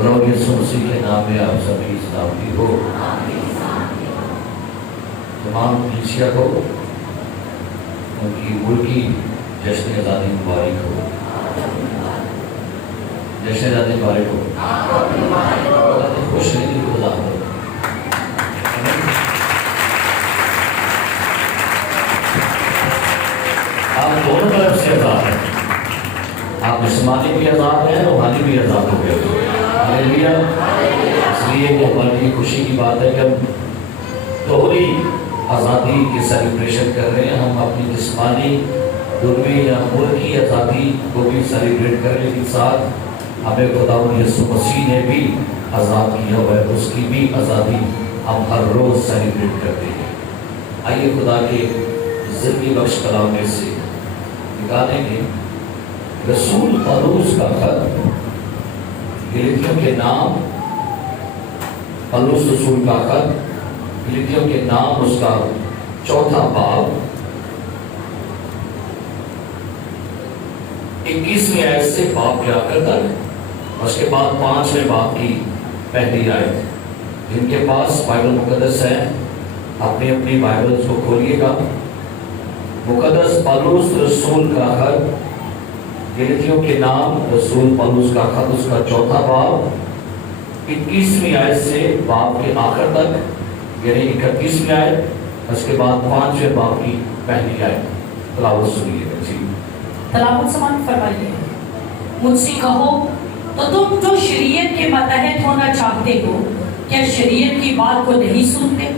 خدا یسوع مسیح کے نام میں آپ سب کی سلامتی ہو۔ تمام کلیسیا کو ان کی ملکی جشن آزادی مبارک ہو۔ جشن آزادی مبارک ہو۔ خوش رہی خدا ہو۔ آپ دونوں طرف سے آزاد ہیں، آپ جسمانی بھی آزاد ہیں، روحانی بھی آزاد ہو گئے۔ ہاللیلویہ۔ اس لیے کہ ہماری خوشی کی بات ہے کہ ہم دوہری آزادی کی سیلیبریشن کر رہے ہیں۔ ہم اپنی جسمانی دنیا یا ملکی آزادی کو بھی سیلیبریٹ کر رہے ہیں، ساتھ ہمیں خداوند یسوع مسیح نے بھی آزاد کیا ہوا ہے، اس کی بھی آزادی ہم ہر روز سیلیبریٹ کرتے ہیں۔ آئیے خدا کے زندگی بخش کلام میں سے نکالیں گے رسول پولس کا خط، گلتیوں کے نام، پولس رسول کا خط گلتیوں کے نام، اس کا 4 باب 21ویں آیت سے باب کے آخر تک، اس کے بعد 5ویں باب کی پہلی آیت۔ جن کے پاس بائبل مقدس ہے اپنی اپنی بائبلز کو کھولیے گا۔ مقدس پولس رسول کا خط گلتیوں کے نام، رسول پولس کا خط، اس کا 4 باب 21ویں آیت سے باب کے آخر تک، یعنی 31ویں آیت، اس کے بعد 5ویں باب کی پہلی آیت۔ تلاوت سنیے گا جی۔ تلاوت سماعت فرمائیے۔ مجھ سے کہو تو تم جو شریعت کے ماتحت ہونا چاہتے ہو، کیا شریعت کی بات کو نہیں سنتے؟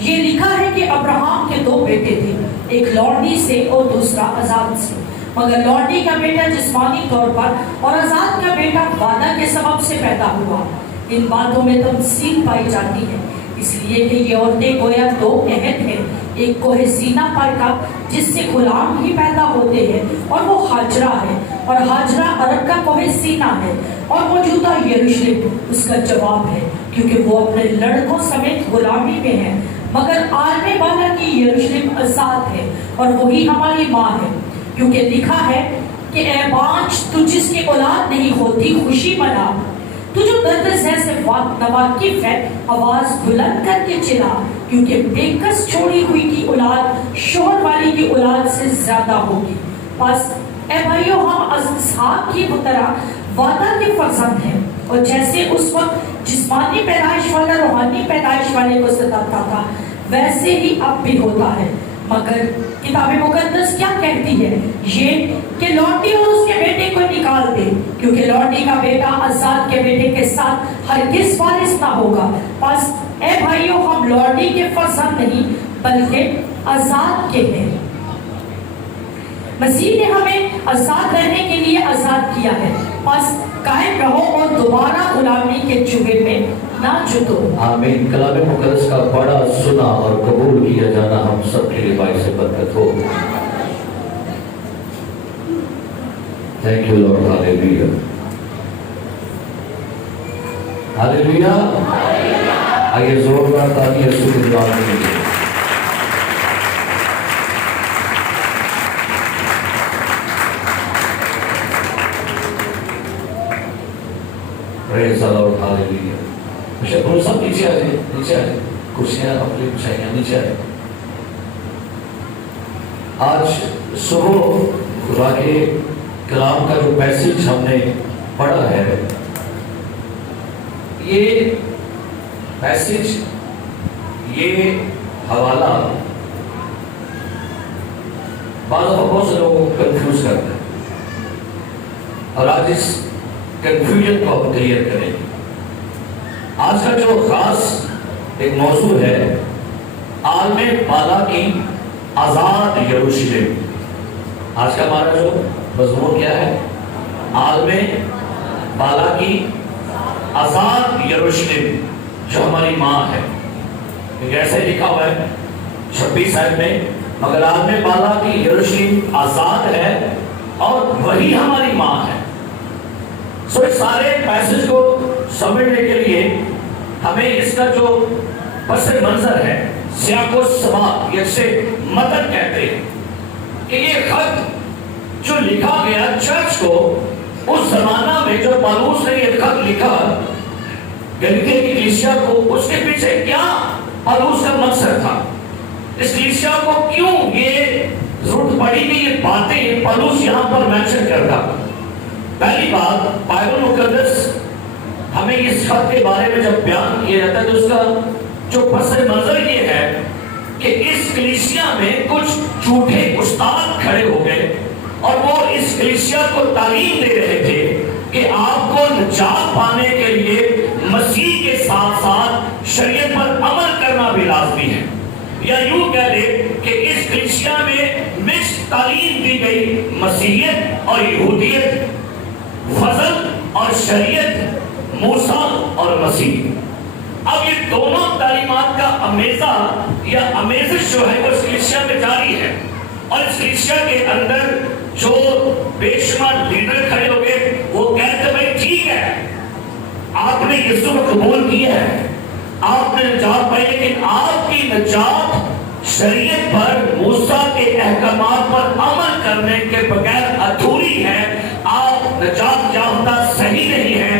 یہ لکھا ہے کہ ابراہم کے 2 بیٹے تھے، ایک لوڑی سے اور دوسرا آزاد سے، مگر لوڑی کا بیٹا جسمانی طور پر اور آزاد کا بیٹا وعدہ کے سبب سے پیدا ہوا۔ ان باتوں میں تمثیل پائی جاتی ہے، اس لیے کہ یہ عورتیں گویا 2 عہد ہیں، ایک کوہ سینا پر کا جس سے غلام ہی پیدا ہوتے ہیں اور وہ ہاجرہ ہے، اور ہاجرہ عرب کا کوہ سینا ہے، اور موجودہ یروشلم اس کا جواب ہے، کیونکہ وہ اپنے لڑکوں سمیت غلامی میں ہے، مگر عالم بالا کی یروشلم آزاد ہے، اور وہی ہماری ماں ہے، کیونکہ لکھا ہے کہ اے بانجھ تو جس کی اولاد نہیں ہوتی خوشی منا، تو جو درد زہ سے نواقف ہے آواز بلند کر کے چلا، کیونکہ بے کس چھوڑی ہوئی کی اولاد شوہر والی کی اولاد سے زیادہ ہوگی۔ بس اے بھائیو، ہم اسحاق کی طرح وعدہ کے فرزند ہیں، اور جیسے اس وقت جسمانی پیدائش والا روحانی پیدائش والے کو ستاتا تھا، ویسے ہی اب بھی ہوتا ہے۔ مگر کتاب مقدس کیا کہتی ہے؟ یہ کہ لوٹی اور اس کے بیٹے کو نکال دے، کیونکہ لوٹی کا بیٹا آزاد کے بیٹے کے ساتھ ہرگز وارث نہ ہوگا۔ بس اے بھائیو، ہم لوٹی کے فرزند نہیں بلکہ آزاد کے ہیں۔ مسیح نے ہمیں آزاد رہنے کے لیے آزاد کیا ہے، بس قائم رہو اور دوبارہ غلامی کے چوہے میں نہ جتو۔ آمین۔ کلام مقدس کا پڑھا، سنا اور قبول کیا جانا ہم سب کے لیے باعث برکت ہو۔ Thank you Lord. Hallelujah, hallelujah. آئیے زوردار تالیاں یسوع کے نام میں دیجیے۔ Praise the Lord. ہاللیلویہ۔ بھائی صاحب نیچے آ جائیں، نیچے آ جائیں، کرسیاں اپنی بچھائیں، نیچے آ جائیں۔ آج صبح خدا کے کلام کا جو پیسیج ہم نے پڑھا ہے، یہ پیسیج، یہ حوالہ بعض دفعہ بہت سے لوگوں کو کنفیوز کرتا ہے، اور آج اس کنفیوژن کو ہم کلیئر کریں گے۔ آج کا جو خاص ایک موضوع ہے، عالم بالا کی آزاد یروشلم۔ آج کا ہمارا جو مضمون کیا ہے؟ عالم بالا کی آزاد یروشلم، جو ہماری ماں ہے۔ ایسے لکھا ہوا ہے 26 آیت میں، مگر عالم بالا کی یروشلم آزاد ہے اور وہی ہماری ماں ہے۔ سو اس سارے پیسج کو سمجھنے کے لیے ہمیں اس کا جو پس منظر ہے، سیاق و سباق، جسے متن کہتے ہیں، کہ یہ خط جو لکھا گیا چرچ کو اس زمانہ میں، جو پالوس نے یہ خط لکھا، गलीतिया की कलीसिया को उसके पीछे क्या पौलुस का मकसद था, इस कलीसिया को क्यों ये जरूरत पड़ी कि ये बातें पौलुस यहाँ पर मेंशन करता। पहली बात, बाइबल मुकद्दस हमें इस खत के बारे में जब बयान किया जाता है तो उसका जो पस मंजर ये है कि इस कलीसिया में कुछ झूठे उस्ताद खड़े हो गए और वो इस कलीसिया को तालीम दे रहे थे कि आपको निजात पाने के लिए मसीह के साथ साथ शरीयत पर अमल करना भी लाजमी है। या यूं कह ले कि इस कलीसिया में मिक्स तालीम दी गई मसीहियत और यहूदियत, फजल और शरीयत, मूसा और मसीह। अब ये दोनों तालीमात का अमेजा या अमेजिश जो है वो इस कलीसिया में जारी है और इस कलीसिया के अंदर जो बेशुमार लीडर खड़े हो गए वो कहते भाई ठीक है, आपने यीशु को कबूल किया है, आपने निजात पाई, लेकिन आपकी निजात शरीयत पर, मूसा के अहकामात पर अमल करने के बगैर अधूरी है। आप निजात याफ्ता सही नहीं है,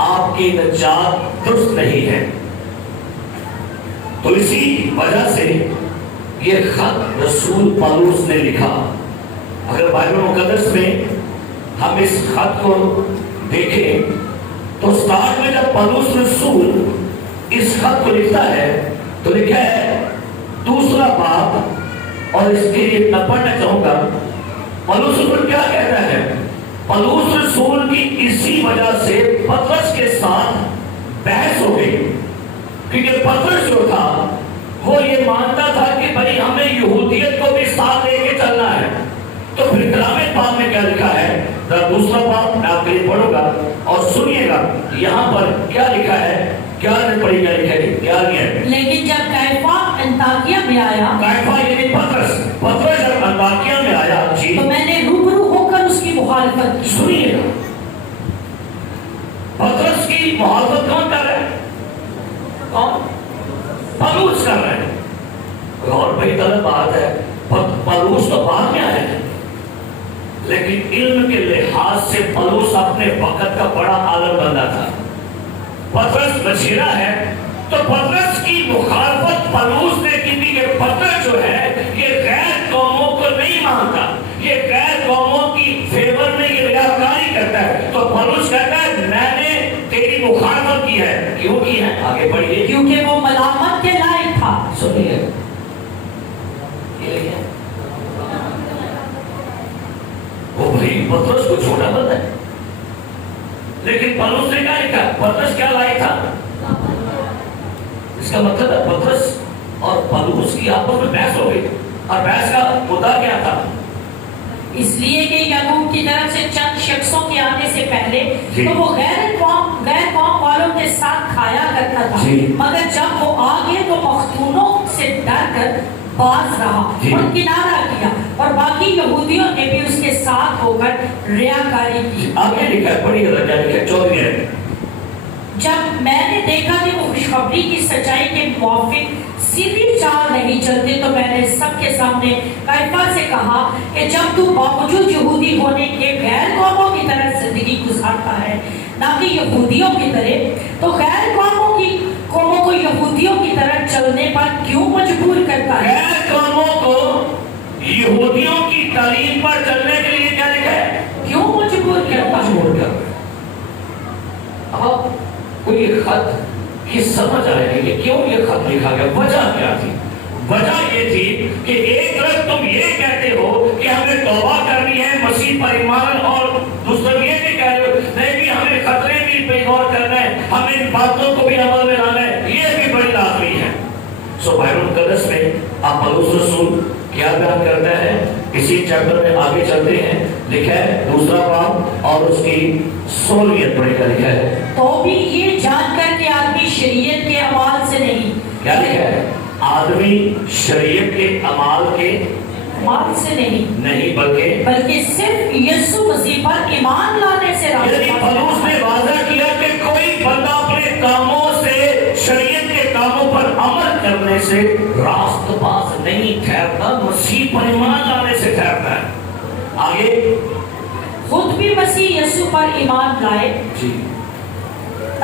आपकी निजात दुरुस्त नहीं है। तो इसी वजह से ये खत रसूल पौलुस ने लिखा। अगर बाइबल मुकद्दस में हम इस खत को देखें तो स्टार्ट में जब पौलुस रसूल इस खत को लिखता है तो लिखा है 2 बाब, और इसके लिए मैं पढ़ना चाहूंगा। पौलुस रसूल क्या कहता है? पौलुस रसूल की इसी वजह से पतरस के साथ बहस हो गई, क्योंकि पतरस जो था वो ये मानता था कि भाई हमें यहूदियत को भी साथ लेके चलना है। तो फिर कलामे पाक में क्या लिखा है? 2 बाब मैं आपके लिए पढ़ूंगा और सुनिएगा यहाँ पर क्या लिखा है, क्या पढ़ी क्या लिखा है, क्या नहीं है। लेकिन जब कैफा अंताकिया में आया, कैफा यानी पतरस जब अंताकिया में आया जी, तो मैंने रूबरू होकर उसकी मुखालफत की। सुनिएगा, पतरस की मुखालफत कौन कर रहा है? कौन? पौलुस कर रहा है। और बड़ी गलत बात है, पौलुस तो बाद में आया है, लेकिन इल्म के लिहाज से पौलुस अपने वक्त का बड़ा आलम बंदा था। पतरस बशीरा है, तो पतरस की मुखालफत पौलुस ने की थी कि पतरस जो है ये गैर कौमों को नहीं मानता, ये गैर कौमों की फेवर में ये रियाकारी करता है। तो पौलुस कहता है मैंने तेरी मुखालफत की है। क्यों की है? आगे बढ़िए। क्योंकि वो मलामत के लायक था। सुनिए, वो भाई पतरस को छोटा बंदा है, लेकिन पौलुस ने क्या लिखा? पतरस क्या लायक था? इसका मतलब है पतरस और पौलुस की आपस में बहस हो गई, और बहस का मुद्दा क्या था? इसलिए कि याकूब की तरफ से चंद शख्सों के आने से पहले तो वो गैर कौम वालों के साथ खाया करता था, मगर जब वो आ गए तो मख्तूनों से डर कर बाज रहा और किनारा किया, और बाकी यहूदियों ने भी उसके साथ होकर रियाकारी की। आगे लिखा है, पढ़िए लिखा है 14। जब मैंने देखा कि वो खुशखबरी की सच्चाई के मुवाफिक सीधी चाल नहीं चलते, तो मैंने सबके सामने कैफा से कहा कि जब तू बावजूद यहूदी होने के गैर कौमों की तरह जिंदगी गुजारता है, ना कि यहूदियों की तरह, तो गैर कौमों को यहूदियों की तरह चलने पर क्यों मजबूर करता है? गैर कौमों को यहूदियों की तालीम पर चलने के लिए क्या लिखा है? क्यों मजबूर करता है? अब कोई खत की समझ आएगी कि क्यों ये खत लिखा गया, वजह क्या थी? वजह ये थी कि एक तरफ तुम ये कहते हो कि हमें तौबा करनी है, मसीह पर ईमान, और दूसरा ये भी कह रहे हो नहीं भी हमें खतरे भी पे गौर करना है, हमें इन बातों को भी अमल में लाना है, ये भी बड़ी लाजमी है। सो बाइबल मुकद्दस में आप पौलुस रसूल क्या बयान करता है, इसी चैप्टर में आगे चलते हैं। लिखा है 2 बाब और उसकी 16 पढ़ेगा, लिखा है तो भी ये जानकर के आदमी शरीयत के अमाल से नहीं, क्या लिखा है? आदमी शरीयत के अमाल के ईमान से नहीं बल्कि सिर्फ यीशु मसीह पर ईमान लाने से पौलुस ने वादा किया कि कोई बंदा अपने कामों से, शरीयत के कामों पर अमल करने से रास्तबाज नहीं ठहरता, मसीह पर ईमान लाने से ठहरता है। आगे खुद भी मसीह यीशु पर ईमान लाए जी,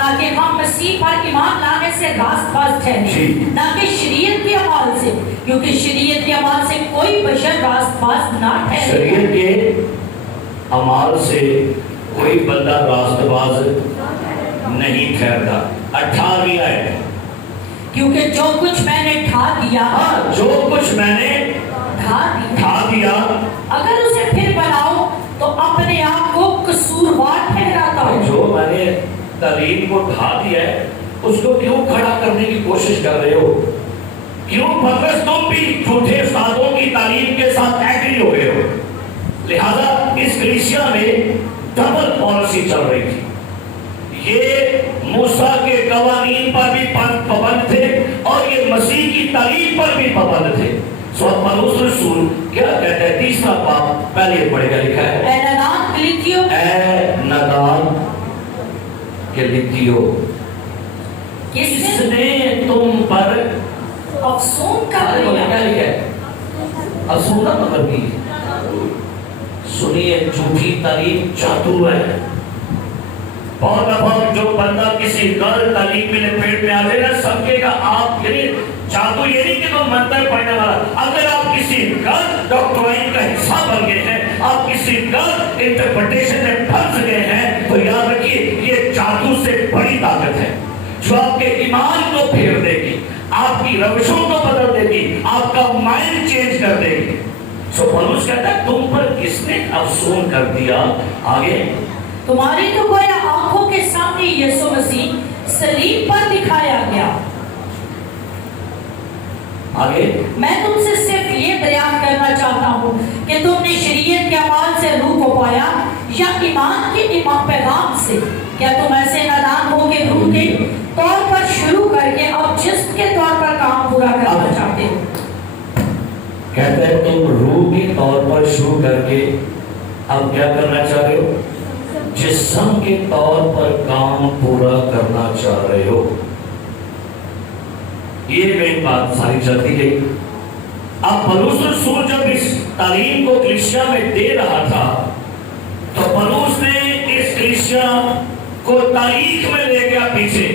ताकि हम मसीह पर ईमान लाने से रास्तबाज ठहरे, जी। ना कि शरीयत के अमाल से, क्योंकि शरीयत के अमाल से कोई बशर रास्तबाज ना ठहरे। शरीयत के अमाल से कोई बंदा रास्तबाज नहीं ठहरता। 18वीं आयत, क्योंकि जो कुछ मैंने ढा दिया, हाँ, जो कुछ मैंने ढा दिया, अगर उसे फिर बनाओ तो अपने आप को कसूरवार ठहराता हूँ। जो मैंने तालीम को ढा दिया है उसको क्यों खड़ा करने की कोशिश कर रहे हो? क्यों बदरस तुम भी झूठे उस्तादों की तालीम के साथ एग्री हो गए हो? लिहाजा इस कलीसिया में डबल पॉलिसी चल रही थी। ये मूसा के कवानीन पर भी पाबंद थे और ये मसीह की तालीम पर भी पाबंद थे। सो पौलुस रसूल क्या कहता है? 30वां बाब पहले पढ़ेगा, लिखा है, ऐ नदान कलीसियों, ऐ नदान कलीसियों, किसने तुम पर अफसून कर क्या लिया। लिखा है? अफसून का मतलब की सुनिए, झूठी तालीम जादू है। बहुत दफा जो बंदा किसी गलत तालीम में लपेट में आ जाए ना, समझेगा आप, यानी जादू ये नहीं कि तुम मंत्र पढ़ने वाला। अगर आप किसी गलत डॉक्ट्राइन का हिस्सा बन गए हैं, आप किसी गलत इंटरप्रिटेशन में फंस गए हैं, तो याद रखिए ये जादू से बड़ी ताकत है जो आपके ईमान को फेर देगी, आपकी रविशों को बदल देगी, आपका माइंड चेंज कर देगी। सो पौलुस कहता है तुम पर किसने अफसून कर दिया? आगे, तुम्हारी तो गोया आंखों के सामने यीशु मसीह सलीब पर दिखाया गया। आगे, मैं तुमसे सिर्फ ये दरियाफ्त करना चाहता हूँ कि तुमने शरीयत के अमाल से रूह को पाया या ईमान के पैगाम से। क्या तुम ऐसे नादान हो के रूह के तौर पर शुरू करके अब जिस्म के तौर पर काम पूरा करना चाहते हो? कहते हैं तुम रूह के तौर पर शुरू करके अब क्या करना चाह रहे हो? जिस्म के तौर पर काम पूरा करना चाह रहे हो। ये मेरी बात सारी चलती गई। अब पौलुस रसूल जब इस तालीम को कलीसिया में दे रहा था, तो पौलुस ने इस कलीसिया को तारीख में ले गया पीछे।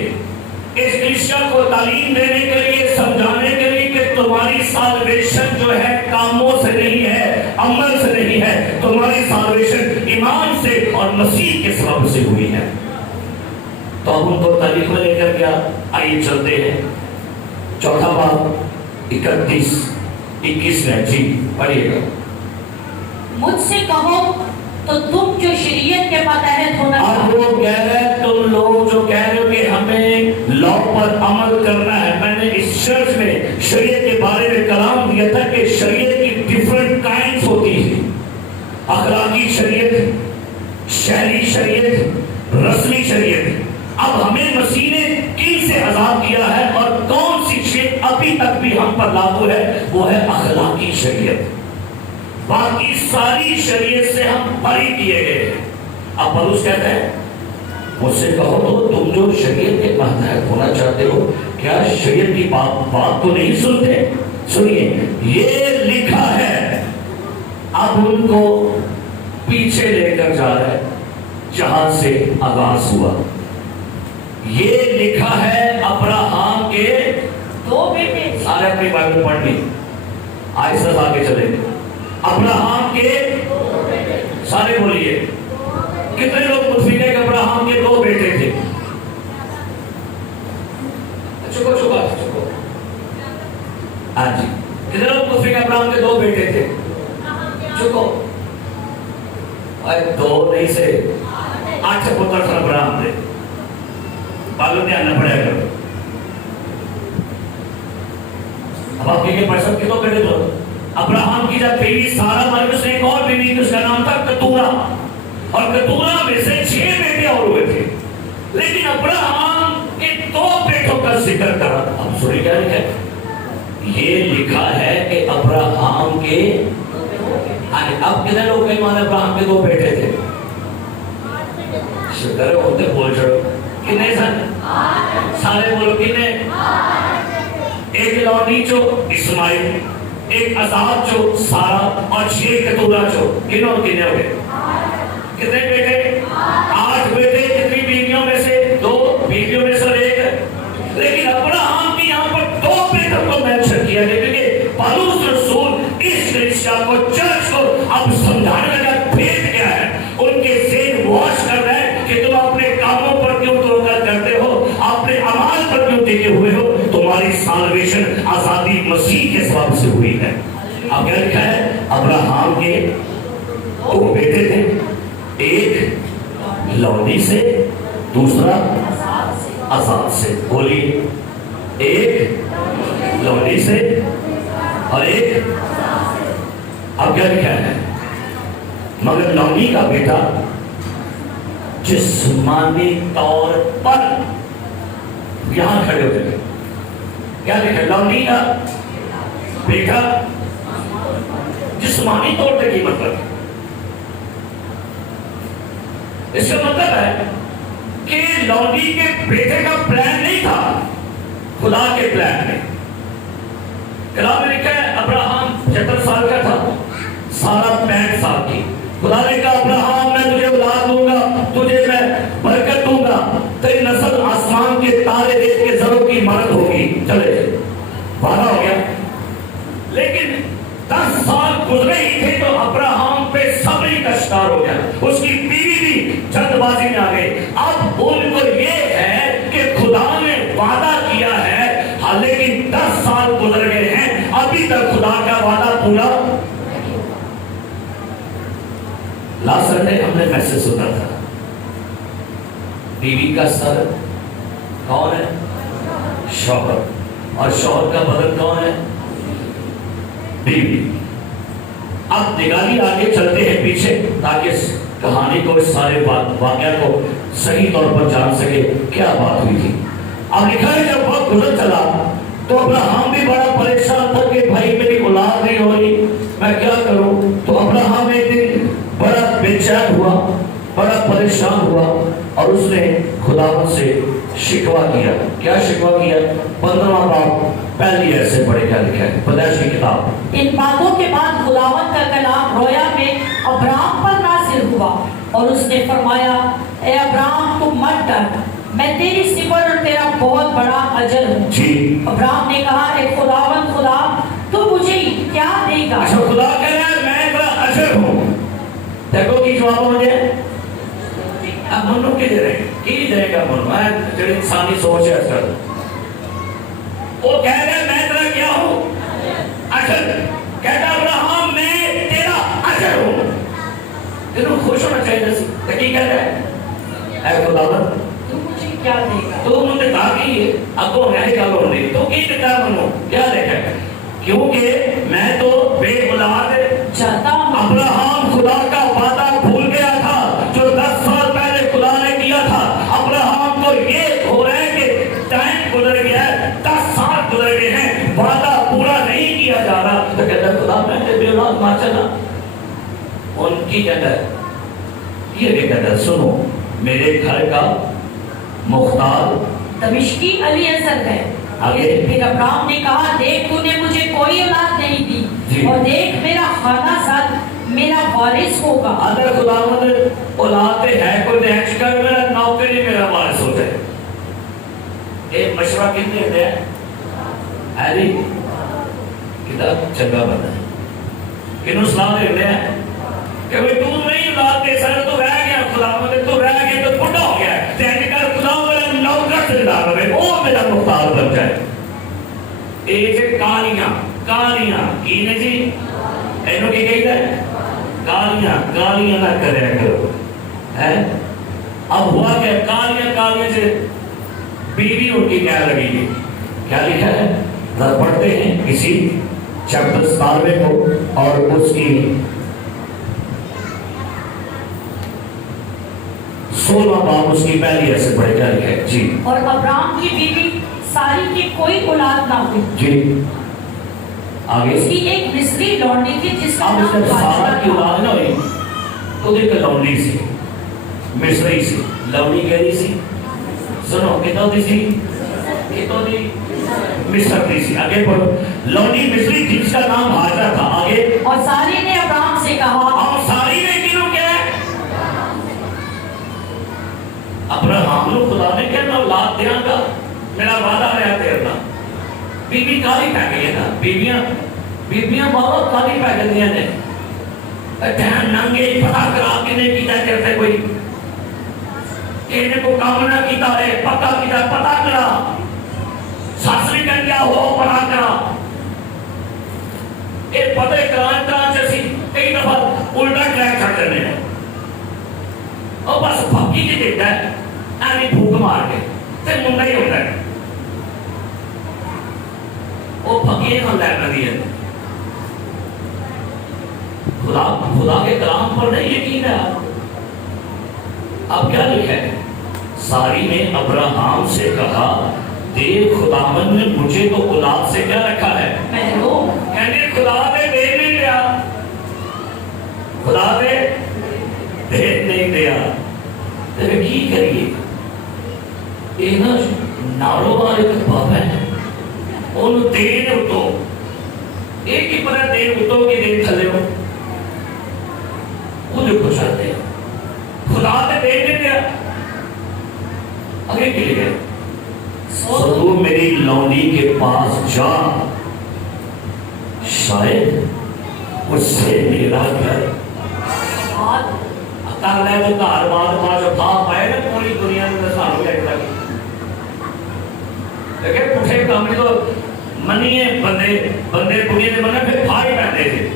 इस कलीसिया को तालीम देने के लिए, समझाने के लिए कि तुम्हारी साल्वेशन जो है कामों से नहीं है, अमल से नहीं है, तुम्हारी साल्वेशन ईमान से और मसीह के सबब से हुई है। तो अब उनको तारीख में लेकर गया। आइए चलते हैं चौथा बाब 31-21 में, जी पढ़िएगा। मुझसे कहो तो तुम जो शरीयत के मातहत होना अब वो कह रहे हैं, तुम लोग जो कह रहे हो कि हमें लॉ पर अमल करना है। मैंने इस चर्च में शरीयत के बारे में कलाम दिया था कि शरीयत की डिफरेंट काइंड्स होती है। अखलाकी शरीयत, शहरी शरीयत, रस्मी शरीयत। अब हमें मसीह ने किन से आजाद किया है और कौन सी शरीयत अभी तक भी हम पर लागू है? वो है अखलाकी शरीयत। बाकी सारी शरीयत से हम बरी किए गए हैं। अब पौलुस कहते हैं मुझसे कहो तो तुम जो शरीयत के मातहत होना चाहते हो, क्या शरीयत की बात तो नहीं सुनते? सुनिए, ये लिखा है। अब उनको पीछे लेकर जा रहा है जहां से आगाज हुआ। ये लिखा है अब्राहम के 2 बेटे। सारे अपनी बाइबल पढ़ ली, आहिस्ता से आगे चलेंगे। अब्राहम के सारे बोलिए, कितने लोग मुतफिक है कि अब्राहम के 2 बेटे थे? चुको चुको चुको, हाँ जी। कितने लोग मुतफिक है अब्राहम के 2 बेटे थे? चुको। अरे 2 नहीं से 8 पुत्र थे अब्राहम थे। बालों में आना पड़ेगा। अब आप कहेंगे पैसा कितनों बेटे तो? अब्राहम की जब बीवी सारा मर गई, उसने एक और बीवी थी, उसका नाम था कतूरा, और कतूरा में से 6 बेटे और हुए थे। लेकिन अब्राहम के 2 बेटों का जिक्र करा। अब सुनिए क्या लिखा है? ये लिखा है कि अब्राहम के, अब कितने लोग कहीं माने अब्राहम के 2 बेटे थे? शुक्र है होते बोल चढ़ो। कितने सन? सारे बोलो कितने? एक लौनी जो इस्माइल, एक आजाद जो सारा, और 6 कतूरा जो। कितने हो गए? कितने बेटे? 8 बेटे। कितनी बीवियों में से? 2 बीवियों बीवियों में सिर्फ एक है, लेकिन अब्राहम की यहाँ पर 2 बेटों को मेंशन किया गया, क्योंकि पौलुस रसूल इस कलीसिया को, चर्च को अब समझाने लगा भेद क्या है, उनके ज़हन वॉश कर रहे हैं कि तुम अपने कामों पर क्यों तवक्कुल करते हो, अपने अमाल पर क्यों टिके हुए हो, तुम्हारी साल्वेशन आजादी मसीह के सबब से हुई है। अब क्या लिखा है, अब्राहम के 2 बेटे थे, एक लौदी से, दूसरा आजाद से। बोलिए, एक लौदी से और एक। अब क्या लिखा है, मगर लौदी का बेटा जिस्मानी तौर पर, यहां खड़े हो गए, क्या लिखा है, लौदी का बेटा जिस्मानी तौर पर, की मतलब इसका मतलब है कि लौदी के बेटे का प्लान नहीं था खुदा के प्लान में। कलाम में लिखा है अब्राहम 70 साल का था, सारा 65 साल की। खुदा ने कहा अब्राहम मैं तुझे औलाद दूंगा, तुझे मैं बरकत दूंगा, तेरी नस्ल आसमान के तारे रेत के जरों की मर्द होगी। चले वादा हो गया, लेकिन 10 साल गुजरे ही थे तो अब्राहम पे सब्र का शिकार हो गया, उसकी बीवी भी जल्दबाजी में आ गई। अब उनको ये है कि खुदा ने वादा किया है, हाँ, लेकिन 10 साल गुजर गए हैं, अभी तक खुदा का वादा पूरा। लास्ट संडे हमने मैसेज सुना था, बीवी का सर कौन है, शौहर, और शौहर का बदन कौन है, बीवी। अब निगाली आगे चलते हैं पीछे, ताकि कहानी को, इस सारे वाकया को सही तौर पर जान सके क्या बात हुई थी। अब लिखा है जब वक्त गुजर चला तो अब्राहम भी बड़ा परेशान था कि भाई मेरी औलाद नहीं हो रही, मैं क्या करूं। तो अब्राहम एक दिन बड़ा बेचैन हुआ, बड़ा परेशान हुआ, और उसने खुदावंद से शिकवा किया। क्या शिकवा किया, 15वां बाब पहली ऐसे पढ़े, क्या लिखा है पैदाइश की किताब। इन बातों के बाद खुदावंद का कलाम रोया में अब्राहम पर नाज़िल हुआ और उसने फरमाया, ए अब्राहम तू मत डर, मैं तेरी सिफर और तेरा बहुत बड़ा अजर हूँ। अब्राहम ने कहा, ए खुदावंद खुदा तू मुझे क्या देगा। अच्छा, खुदा कह रहा है मैं तेरा अजर हूँ। देखो की जवाब मुझे अब मनु के दे रहे की देगा, मनु मैं जो इंसानी सोच है अजर, वो कह रहा है मैं तेरा क्या हूँ, अजर। कहता अब्राहम मैं तेरा अजर हूँ। तेरे खुश होना चाहिए, लेकिन कह रहा है ऐ खुदावंद तू मुझे क्या देगा। तो उन्होंने कहा कि अब वो नहीं का लोन नहीं, तो की देता मनु क्या देगा, क्योंकि मैं तो बेऔलाद चाहता हूँ। अब्राहम खुदा का वादा भूल गया था जो 10 साल पहले खुदा ने किया था। अब्राहम को ये हो रहा है कि टाइम गुजर गया है, 10 साल गुजर गए हैं, वादा पूरा नहीं किया जा रहा। तो कहता खुदा मैंने बेऔलाद मार चला। उनकी जगह ये भी कहता सुनो, मेरे घर का मुख्तार दमिश्की अलीअज़र है। फिर अब्राहम ने कहा, देख तूने मुझे कोई औलाद नहीं दी, और देख मेरा खाना साथ मेरा वारिस होगा। अगर खुदावंद औलाद है कोई नेक्स्ट कर, मेरा नौकरी मेरा वारिस हो जाए। एक मशवरा कितने दे अली किताब चंगा बना है, किन्हों सलाह देते हैं कि भाई तू नहीं औलाद दे सकता, तो रह गया खुदावंद, तो रह गया तो बुढ़ा हो गया, तेरे कर खुदा मेरा नौकर से डाल रहे, वो मेरा मुख्तार बन जाए। एक कालियां कालियां की ने जी एनो की कही है, कालियां कालियां ना करे करो है। अब हुआ क्या, कालियां कालियां से बीवी उनकी क्या लगेगी, क्या लिखा है जरा पढ़ते हैं इसी चैप्टर 17 को, और उसकी 16वां बाब उसकी पहली ऐसे पढ़े, क्या लिखा है जी। और अब्राहम की बीवी सारी की कोई औलाद ना हुई जी। आगे उसकी एक मिस्री लौंडी थी जिसका अब नाम जब सारा की बाजरा था। औलाद ना हुई तो देख लौंडी सी, मिस्री सी, लौंडी कहरी सी, सुनो कितों दी सी, कितों दी मिस्री सी। आगे पढ़ो, लौंडी मिस्री थी जिसका नाम हाजरा था। आगे, और सारी ने अब्राहम से कहा, और सारी ने किन्हों क्या अब्राहम को खुदा ने क्या औलाद شادیاں کا میرا وعدہ ہے تیرنا بیوی کالی پہ گئی ہے نا بیبیاں بہت کالی پہ گئی نے ٹھہر ننگے پتا کرا کے نہیں کیتا کرتے کوئی کو کام نہ کیتا ہے پکا کیتا پتا کرا ساس بھی کر گیا ہو پتا کرا یہ پتے کران سے سی کئی دفعہ الٹا ٹریک چھڑ جانے ہیں اور بس پھکی کی دیتا ہے ایویں پھوک مار کے تے منڈا ہی ہوتا ہے وہ پھکی ہم لے دی ہے خدا کے کلام پر نہیں یقین ہے اب کیا لکھا ہے ساری نے ابراہیم سے کہا دیکھ خداوند نے مجھے تو اولاد سے کیا رکھا ہے کہنے خدا نے دے نہیں دیا خدا نے دے نہیں دیا تو کی کریے یہ نا نالو بار ایک باب ہے انہوں دین اتو ایک ہی پتہ دین اتو کی دین تھلے ہو وہ جو کچھ آتے ہیں خدا نے دے نہیں دیا آگے کے لیے سو تو میری لونڈی کے پاس جا شاید اس سے میرا گھر اکار لے وہ کار بعد جو بھاپ آئے نا پوری دنیا میں نسان ہو جائے گا لیکن پوچھے کامی تو منی ہے بندے دنیا نے منہ پھر بھائی پہنے تھے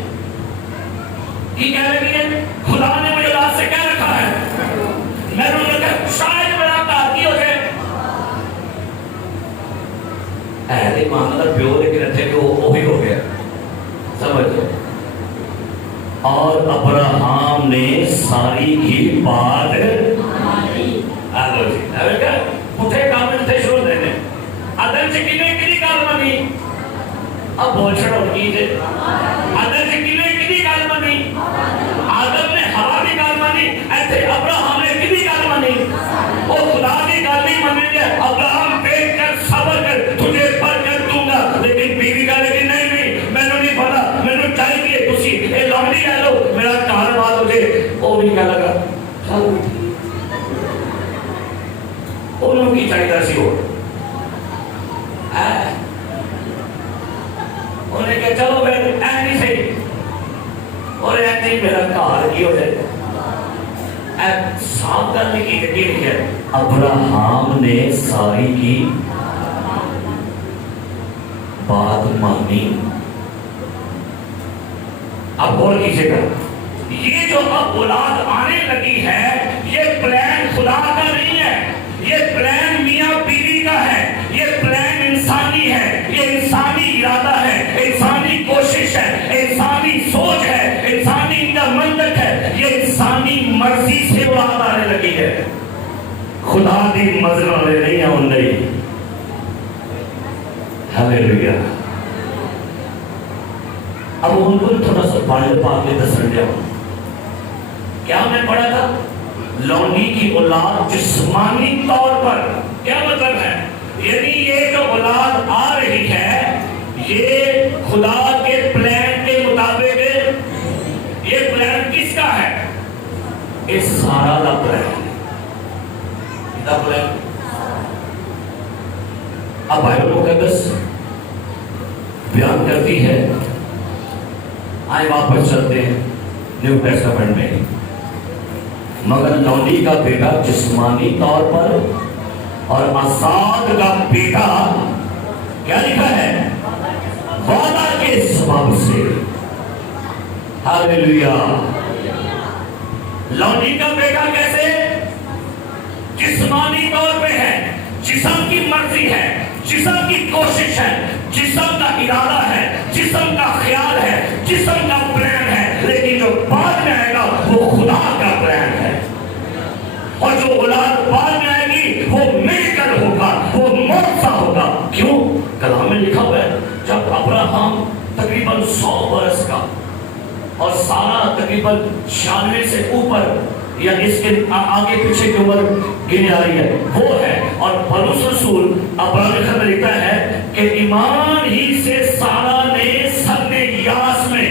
کی کہہ رہی ہے خدا نے مجھے اللہ سے کیا رکھا ہے میں نے کہا شاید میرا کار کی ہو جائے اہل ایمان کا پیو لیکن رہتے کہ وہی ہو گیا سمجھو اور ابراہیم نے ساری کی بات آلو جی پوچھے کام میں تھے شروع دینے عدل سے کنی کال بنی اب بول چھڑو کیجئے عدل سے کنی کال بنی آدم نے ہوا کی کال بنی ایسے ابراہیم نے کنی کال بنی وہ خدا کی کال نہیں بنی گے ابراہیم دیکھ کر صبر کر تجھے پر کر دوں گا لیکن بیوی کا لیکن نہیں میں نے نہیں پتا میں نے چاہیے تسی اے لونڈی لے لو میرا کار بات ہو جائے وہ بھی کہا لگا چلو انہوں کی چاہیے سی ہو انہیں کہا چلو میں نہیں صحیح اور ایسے ہی میرا کار کی ہو جائے صاحب کرنے کی یقین ہے ابراہیم نے ساری کی بات مانی اب غور کیجئے گا یہ جو اب اولاد آنے لگی ہے یہ پلان خدا کا نہیں ہے یہ پلان میاں بیوی کا ہے یہ پلان انسانی ہے یہ انسانی ارادہ ہے انسانی کوشش ہے انسانی سوچ ہے انسانی منطق ہے یہ انسانی مرضی سے اولاد آنے لگی ہے خدا دی مرضی والے نہیں ہیں ان نہیں ہاللیلویا اب ان کو تھوڑا سا پانی پاک میں دسن دیا کیا میں پڑھا تھا لونڈی کی اولاد جسمانی طور پر کیا مطلب ہے یعنی یہ جو اولاد آ رہی ہے یہ خدا کے پلان کے مطابق یہ پلان کس کا ہے یہ سارا دا پلان اب بائبل مقدس بیان کرتی ہے آئے واپس چلتے ہیں نیو ٹیسٹمنٹ میں مگر لونڈی کا بیٹا جسمانی طور پر اور اساد کا بیٹا کیا لکھا ہے وعدہ کے سبب سے ہاللیلویا لونڈی کا بیٹا کیسے جسمانی طور پہ ہے جسم کی مرضی ہے جسم کی کوشش ہے جسم کا ارادہ ہے جسم کا خیال ہے جسم کا پلان ہے لیکن جو بعد میں آئے گا وہ خدا کا پلان ہے اور جو اولاد بعد میں آئے گی وہ میریکل ہوگا وہ معجزہ ہوگا کیوں کلام میں لکھا ہوا ہے جب ابراہیم تقریباً 100 برس کا اور سارا تقریباً 96 سے اوپر یا اس کے آگے پیچھے کی عمر گنے آ رہی ہے وہ ہے اور پولس رسول ابراہیم خط میں لکھتا ہے کہ ایمان ہی سے سارا نے سن یاس میں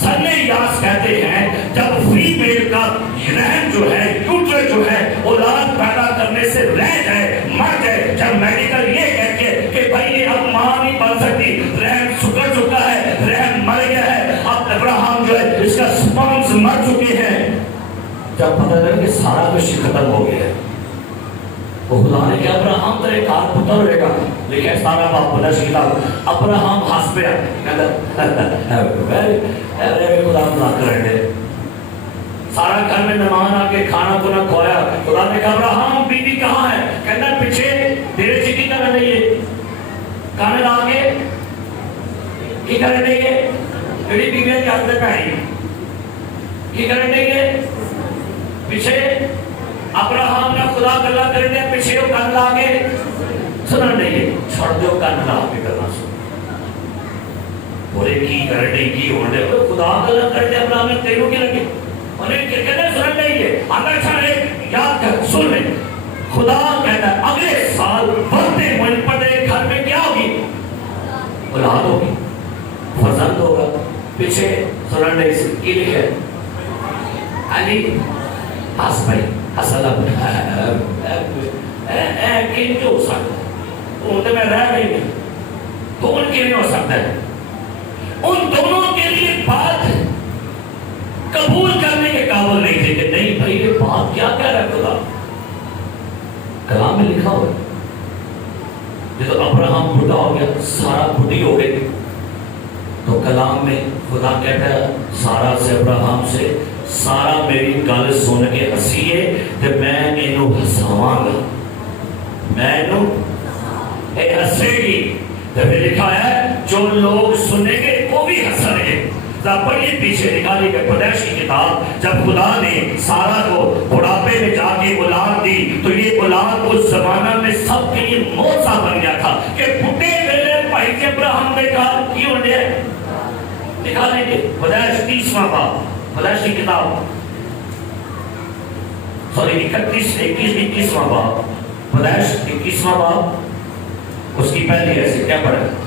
سن یاس کہتے ہیں جب فیمیل کا رحم جو ہے یوٹرس جو ہے اولاد پیدا کرنے سے رہ جائے مر جب میڈیکل یہ کہتے ہیں کہ بھائی یہ اب ماں نہیں بن سکتی، رحم سکڑ چکا ہے، رحم مر گیا ہے، اب ابراہم جو ہے اس کا سپرمز مر چکے ہیں، جب پتہ لگا کہ سارا کچھ ختم ہو گیا ہے، تو خدا نے کہا ابراہم تیرے کار پتر رہے گا، لکھا ہے سارا باپ خدا کی کتاب، ابراہم ہنس پیا، کہتا ہے خدا مذاق کر رہے ہیں، سارا گھر میں مہمان آ کے کھانا پنا کھوایا، خدا نے کہا ابراہم بیوی کہاں ہے؟ کہتا پیچھے تیرے چکی کر رہی ہے، کھانے لا کے کی کر رہی ہے، میری بیوی کے ہاتھ پہ کی کر رہی ہے، پیچھے ابراہم نے خدا گلا کر دیا، پیچھے وہ کن لا کے سنا نہیں ہے، چھوڑ دو کن لا کے کرنا سن، بولے کی کر رہی کی ہو رہے خدا گلا کر دیا، ابراہم نے تیروں کی لگی انہیں کہتے سن نہیں ہے، اگر چھاڑے یاد کر سن لیں، خدا کہتا ہے اگلے سال بڑھتے ہوئے پڑے گھر میں کیا ہوگی؟ اولاد ہوگی، فرزند ہوگا، پیچھے سن نہیں سے کی لکھے علی ہس بھائی حسلم کن جو ہو سکتا ہے ان میں رہ گئی نہیں تو ان کے لیے ہو سکتا ہے، ان دونوں کے لیے بات قبول کرنے کے قابل نہیں تھے کہ نہیں بھائی یہ بات کیا کہہ رہا ہے خدا، کلام میں لکھا ہوا ہے جب ابراہم بڑھا ہو گیا، سارا بڑھی ہو گئی، تو کلام میں خدا کہتا ہے سارا سے ابراہم سے سارا میری گل سن کے ہسی ہے کہ میں انہوں ہساواں گا، میں انہوں ہسے گی، جب لکھا ہے جو لوگ سنیں گے وہ بھی ہسیں گے، پڑھیے پیچھے نکالی گئے پیدائش کی کتاب، جب خدا نے سارا کو بڑھاپے میں جا کے اولاد دی تو یہ اولاد اس زمانہ میں سب کے لیے موعظہ بن گیا تھا کہ بڈھے ویلے بھائی کے ابراہم نے کہا کی ہونے ہے، نکالیں گے پیدائش 30واں باب، پیدائش کی کتاب سوری 21واں باب، پیدائش 21واں باب، اس کی پہلی ایسے کیا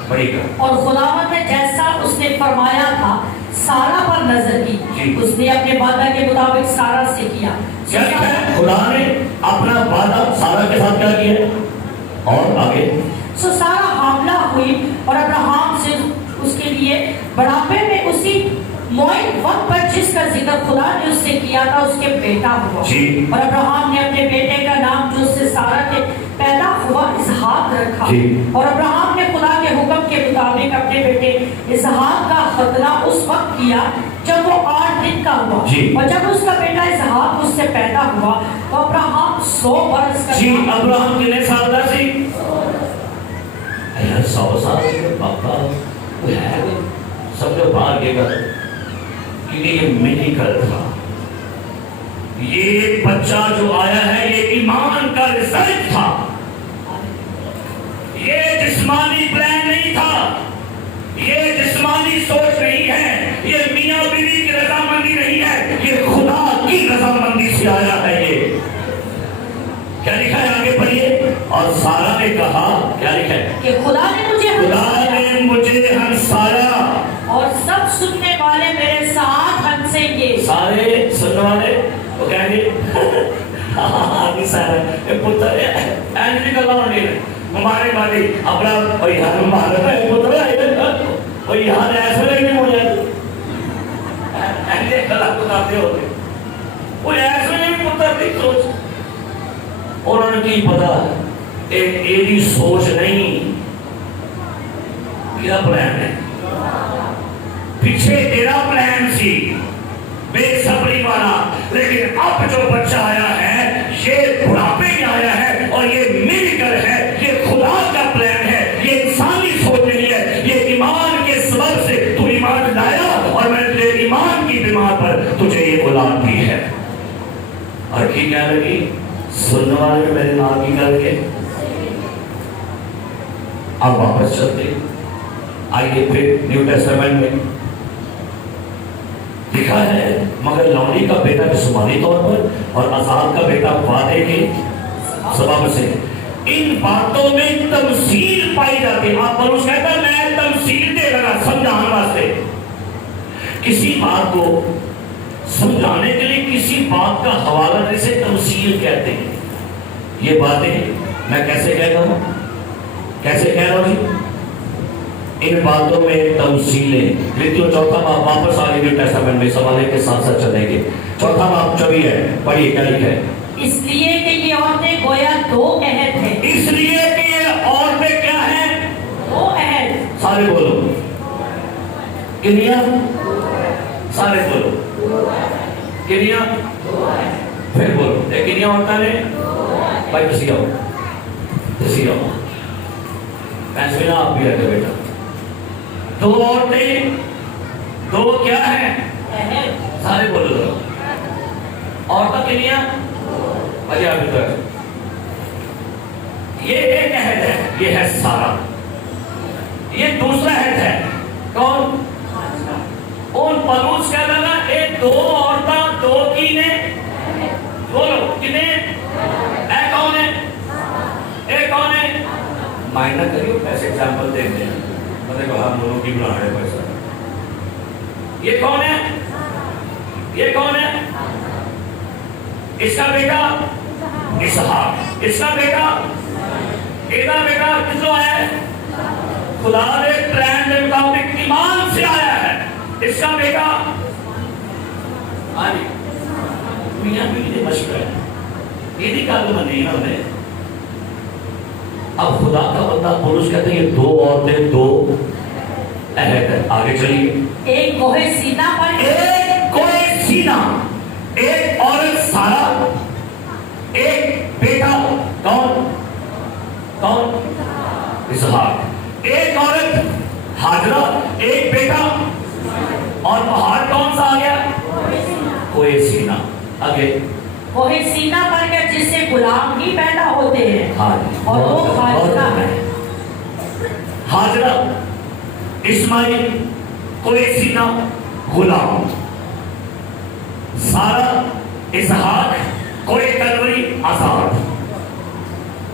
پڑھے گا؟ اور خداوند نے جیسا اس نے فرمایا تھا سارا پر نظر کی، اس نے اپنے وعدہ کے مطابق سارا سے کیا، کیا ہے خدا نے اپنا وعدہ سارا کے ساتھ کیا کیا اور آگے سو سارا حاملہ ہوئی اور ابراہم سے اس کے لیے بڑھاپے میں اسی موعد وقت پر جس کا ذکر خدا نے اس سے کیا تھا اس کے بیٹا ہوا، اور ابراہم نے اپنے بیٹے کا نام جو اس سے سارا کے پیدا ہوا اسحاق رکھا، اور ابراہم نے خدا کے حکم کے مطابق اپنے بیٹے اسحاق کا ختنہ اس وقت کیا جب وہ 8 دن کا ہوا، اور جب اس کا بیٹا اسحاق اس سے پیدا ہوا تو ابراہم 100 برس کا تھا۔ ابراہم کتنے سال کا سی؟ 100 سال کے پاپا ہے سب جو باہر گئے گا کیونکہ یہ میڈیکل تھا، یہ بچہ جو آیا ہے یہ ایمان کا رزلٹ تھا، یہ جسمانی پلان نہیں تھا، یہ جسمانی سوچ نہیں ہے، یہ میاں بیوی کی رضامندی نہیں ہے، یہ خدا کی رضامندی سے آیا ہے۔ یہ کیا لکھا ہے آگے پڑھیے، اور سارا نے کہا کیا لکھا ہے کہ خدا نے مجھے ہنسایا اور سب سننے والے میرے ساتھ ہنسیں گے، سارے سننے والے وہ کہیں گے آگے سارا پتر اینجلی کا لاؤں نہیں ہمارے والی اپنا اور یہاں ہمارا ہے پتر ہے اور یہاں ایسے نہیں ہو جاتے اینجلی کا لاؤں بتاتے ہوتے وہ ایسے نہیں پتر نہیں سوچ، اور انہوں نے کی پتا ایری سوچ نہیں کیا پلان ہے، پیچھے تیرا پلان سی بے صبری والا، لیکن اب جو بچہ آیا ہے یہ بڑھاپے میں آیا ہے اور یہ میڈیکل ہے، یہ خدا کا پلان ہے، یہ انسانی سوچ نہیں ہے، یہ ایمان کے سبب سے تو ایمان لایا اور میں نے تیرے ایمان کی بنا پر تجھے یہ اولاد دی ہے۔ اور کی کیا لگی سننے والے میرے نام کی کر کے اب واپس چلتے آئیے پھر نیو ٹیسٹمنٹ میں لکھا ہے مگر لونی کا بیٹا جسمانی طور پر اور آزاد کا بیٹا وعدے کے سبب سے، ان باتوں میں تمثیل پائی جاتی ہے۔ آپ پولس کہتا ہے میں تمثیل دے رہا سمجھانے واسطے، کسی بات کو سمجھانے کے لیے کسی بات کا حوالہ جسے تمثیل کہتے ہیں۔ یہ باتیں میں کیسے کہتا ہوں کیسے کہہ رہا ہوں جی؟ ان باتوں میں تمثیلیں. لیکن چوتھا باب واپس آ گئے نیو ٹیسٹامنٹ میں، سوالے کے ساتھ ساتھ چلیں گے. چوتھا باب 24 ہے، پڑھیے کیا لکھا ہے. اس لیے کہ یہ عورتیں گویا دو عہد ہیں. اس لیے کہ یہ عورتیں کیا ہیں؟ دو عہد. سارے بولو. کنیا؟ سارے بولو. کنیا؟ پھر بولو. کنیا عورتیں نے بھائی تسی آؤ، تسی آؤ. پینسوینا آپ بھی رکھے بیٹا. دو عورتیں، دو کیا ہیں؟ عہد. سارے بولو ذرا. عورتیں کنیا؟ بھائی آپ ادھر. یہ ایک عہد ہے، یہ ہے سارا. یہ دوسرا عہد ہے، کون؟ اور پلوس کیا لگا؟ ایک دو عورتیں دو کی نے بولو کنے؟ اے کون ہے؟ اے کون ہے؟ مائنڈ کریو ایسے ایگزامپل دیں گے مطلب ہم لوگوں کی بنا رہے پیسہ. یہ کون ہے؟ یہ کون ہے؟ اس کا بیٹا اسحاق. اس کا بیٹا بیٹا کس کو آیا ہے؟ خدا نے ٹرینڈ کے مطابق ایمان سے آیا ہے. اس کا بیٹا میاں بیوی نے مشورہ ہے یہ نہیں کہا تو نہیں انہوں نے. اب خدا کا بندہ پولس کہتے ہیں یہ دو عورتیں دو عہد ہے. آگے چلیے. ایک کوہ سینا پر، ایک کوہ سینا، ایک عورت سارا، ایک بیٹا کون؟ کون؟ اسحاق. ایک عورت ہاجرہ، ایک بیٹا. اور پہاڑ کون سا آ گیا؟ کوہ سینا. آگے. کوہ سینا پر کیا جس سے غلام ہی پیدا ہوتے ہیں اور وہ ہاجرہ ہے. ہاجرہ، اسماعیل، کوہ سینا، غلام. سارا، اسحاق، کوہ کلوری، آزاد.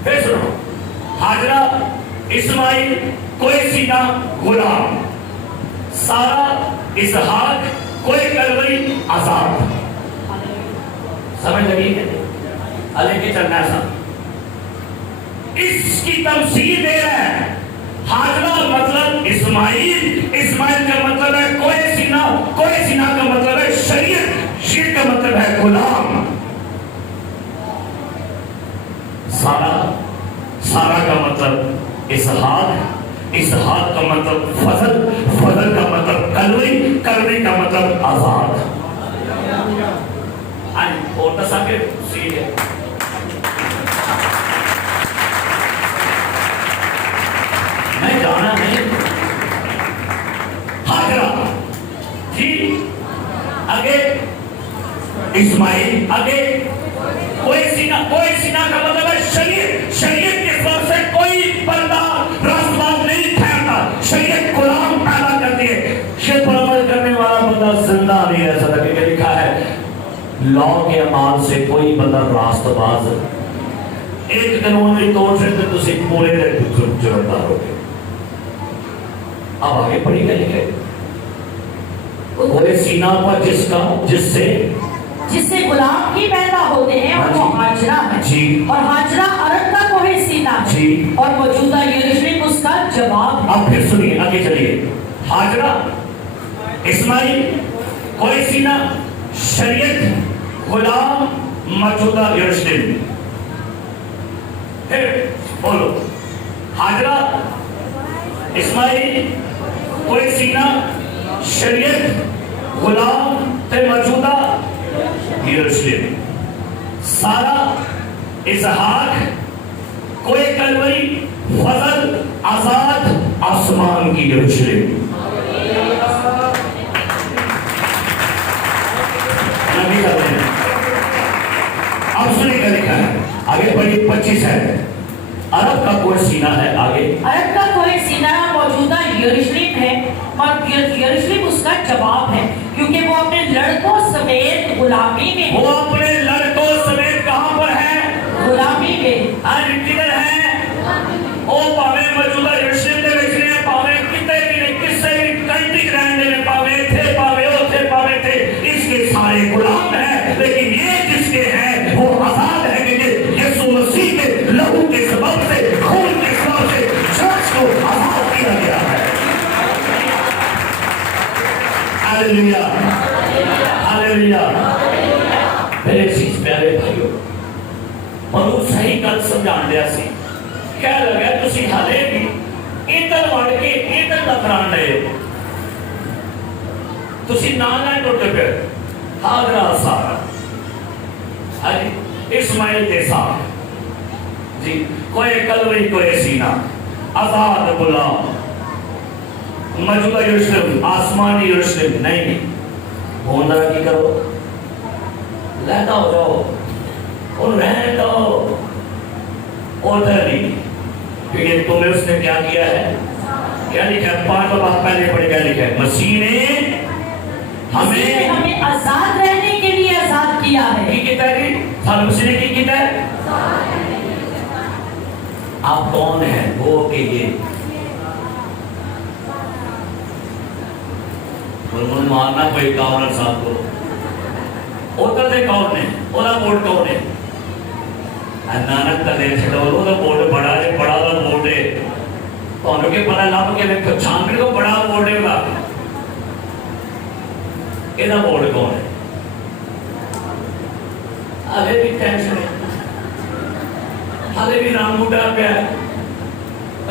پھر سنو. ہاجرہ، اسماعیل، کوہ سینا، غلام. سارا، اسحاق، کوہ کلوری، آزاد. سمجھ لگی ہے؟ علیہ کی چلنا سا اس کی تمثیل دے رہا ہے. ہاجرہ مطلب اسماعیل، اسماعیل کا مطلب ہے کوہ سینا، کوہ سینا کا مطلب ہے شریعت، شریعت کا مطلب ہے غلام. سارا، سارا کا مطلب اسحاق، اسحاق کا مطلب فضل، فضل کا مطلب کلوی، کلوی کا مطلب آزاد. اور دسا کے سی ہے. میں جانا نہیں. ہاجرہ جی، آگے اسماعیل، آگے کوہ سینا. کوہ سینا کا مطلب ہے شریعت، شریعت کے سبب سے کوئی بندہ راست بات نہیں ٹھہرتا. شریعت غلام پیدا کرتی ہے. شریعت پر عمل کرنے والا بندہ زندہ نہیں رہ سکتا کیونکہ لکھا ہے لا کے اعمال سے کوئی بندہ راست باز. ایک قانون بھی توڑ سے تو تسی پورے جرمدار ہو گئے. اب آگے پڑھی گئی ہے کوہ سینا پر جس سے غلام ہی پیدا ہوتے ہیں اور وہ ہاجرہ ہے. جی. اور ہاجرہ عرب کا کوہ سینا ہے. جی. اور موجودہ یروشلم اس کا جواب ہے. اب پھر سنیے آگے چلیے. ہاجرہ، اسماعیل، کوہ سینا، شریعت، غلام، موجودہ یروشلم. پھر بولو. ہاجرہ، اسماعیل، کوہ سینا، شریعت، غلام تے موجودہ یروشلم. سارا، اسحاق، کوہ کلوری، فضل، آزاد، آسمان کی یروشلم. اب سنے کا لکھا ہے آگے پڑھی 25 ہے. عرب کا کوہ سینا ہے. آگے عرب کا کوہ سینا موجودہ یروشلم ہے اور یروشلم اس کا جواب ہے کیونکہ وہ اپنے لڑکوں سمیت غلامی میں. وہ اپنے لڑکوں سمیت کہاں پر ہے؟ غلامی میں. آج کدھر ہے؟ او پاوے موجودہ یروشلم دے وچ نے پاوے کتے بھی نہیں کسے بھی کنٹری رہنے میں پاوے تھے پاوے اوتھے پاوے تھے. اس کے سارے غلام ہیں لیکن یہ جس کے ہیں وہ آزاد ہے کہ یسوع مسیح کے لہو کے سبب سے، خون کے سبب سے लिया सी कह लगा तुसी हाले भी इधर वड़ के इधर दा करान दे तुसी ना टुट पे हाजरा सारा अरे इस्माइल के साथ जी कोई कलवरी कोई सीना आजाद गुलाम मौजूदा यरूशलेम आसमानी यरूशलेम नहीं होना की करो लहदा हो जाओ और रहने दो उधर नहीं क्योंकि तुम्हें उसने क्या किया है क्या लिखा है 5 बात पहले पढ़े क्या लिखा है मसीह ने हमें आजाद रहने के लिए आजाद किया है की किया है साल मसीह ने की किया है आप कौन है वो के ये मुझे मारना कोई गवर्नर साहब को उधर से कौन है ओला बोर्ड कौन है नानक का देश है ओला बोर्ड बड़ा है बड़ा वाला बोर्ड है तो उनके पता लग के देखो छानबीन को बड़ा बोर्ड है ਇਹਦਾ बोर्ड कौन है हाले भी टेंशन है हाले भी नाम मुद्दा पे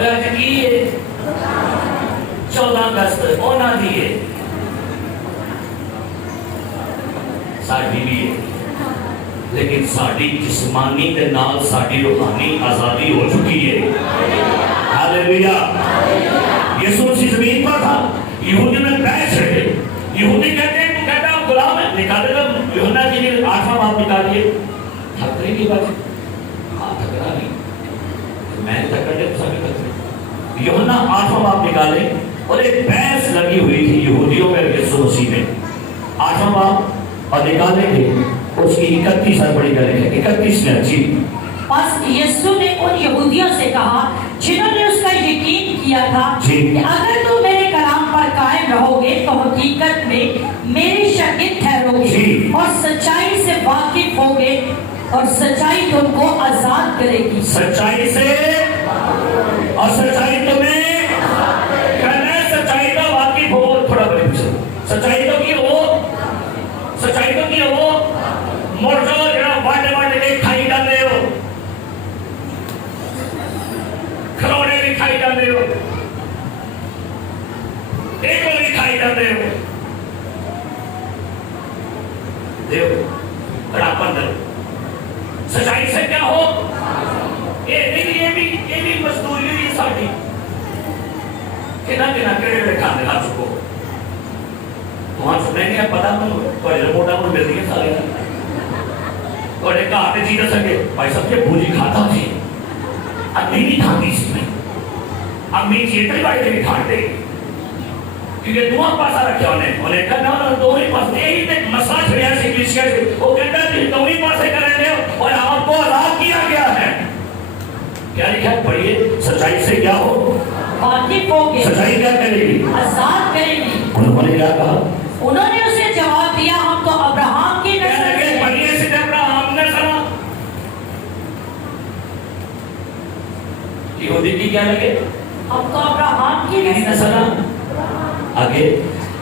आज की 14 अगस्त ओना दी है साड़ी भी है लेकिन साड़ी जिस्मानी के नाल साड़ी रूहानी आजादी हो चुकी है हालेलुया यीशु मसीह जमीन पर था यहूदी में बहस रहे यहूदी कहते हैं तू कहता है गुलाम है निकाले तो यूहन्ना जी ने 8वां बाप निकालिए ठकरे की बात हाँ ठकरा नहीं मैं ठकरे तो सभी ठकरे यूहन्ना 8वां बाप निकाले और एक बहस लगी हुई थी यहूदियों में यीशु मसीह में 8वां बाप और निकालेंगे उसकी 31 बड़ी करेंगे 31 में जी बस यीशु ने उन यहूदियों से कहा जिन्होंने उसका यकीन किया था कि अगर तुम मेरे कलाम पर कायम रहोगे तो हकीकत में मेरे शागिर्द ठहरोगे और सच्चाई से वाकिफ होगे और सच्चाई तुमको आजाद करेगी सच्चाई से और सच्चाई तुम्हें कहना सच्चाई का वाकिफ हो थोड़ा बड़े सच्चाई तो की हो सच्चाई तो की हो मुड़ जाओ जरा वाटे के खाई डाले हो खिलौने भी खाई डाले हो एक भी खाई डाले हो देखो बड़ापन दो सच्चाई से क्या हो ये भी मजदूरी हुई साड़ी किना केड़े खाने खा चुको तुहां सुनेंगे पता मैं रिपोर्टा में मिलती है सारे थोड़े घर जी दसगे भाई साहब ये भूजी खाता थी अम्मी नहीं खाती सी मैं अम्मी जी इतनी बारी नहीं खाते क्योंकि दुआ पासा रखा उन्हें कहना दो ही पास यही ते मसला छड़िया से क्लिशिया से वो कहता है दो ही पासे कर रहे हो और आपको आजाद किया गया है क्या लिखा है पढ़िए सच्चाई से क्या हो वाकिफ होगे सच्चाई क्या करेगी आजाद करेगी उन्होंने क्या कहा उन्होंने उसे जवाब दिया हम तो अब्राहम की नस्ल से पढ़िए से अब्राहम ने सुना यहूदी की क्या लगे हम तो अब्राहम की नस्ल आगे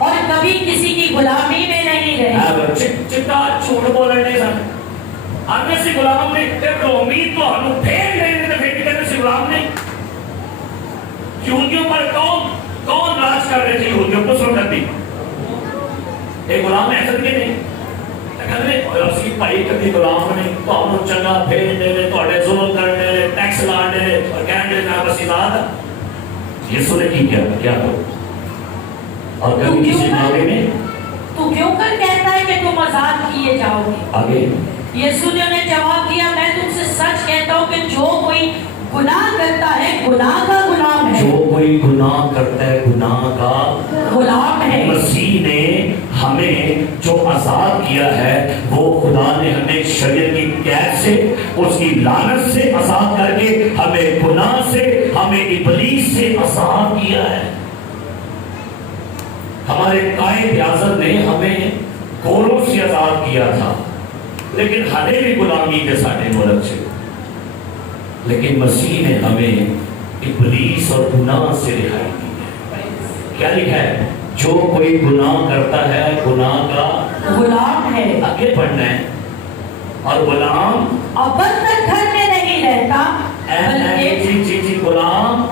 और कभी किसी की गुलामी में नहीं रहे चिट्टा झूठ बोलने सन अन्य से गुलाम ने तेरे उम्मीद तो हम फेर नहीं देते फेर करने से गुलाम नहीं यहूदियों पर कौन राज कर रहे थे यहूदियों को सुन करती एक गुलाम है ऐसा नहीं कहते और उसकी भाई कभी गुलाम नहीं तो हम चंगा फेर दे थोड़े जुल्म करने टैक्स लाने और कहने ना बस इबादत यीशु ने की क्या करो और कभी किसी मामले में तू क्यों कर कहता है कि तुम आजाद किए जाओगे आगे यीशु ने उन्हें जवाब दिया मैं तुमसे सच कहता हूँ कि जो कोई गुनाह करता है गुनाह का गुलाम है जो कोई गुनाह करता है गुनाह का गुलाम है मसीह ने हमें जो आजाद किया है वो खुदा ने हमें शरीर की कैद से उसकी लानत से आजाद करके हमें गुनाह से हमें इब्लीस से आजाद किया है हमारे कायद आज़म ने हमें गोरों से आजाद किया था लेकिन हमें भी गुलामी के साढ़े मुल्क से लेकिन मसीह ने हमें इब्लीस और गुनाह से रिहाई दी है क्या लिखा है जो कोई गुनाह करता है गुनाह का गुलाम है आगे पढ़ना है और गुलाम अब तक घर में नहीं रहता बल्कि गुलाम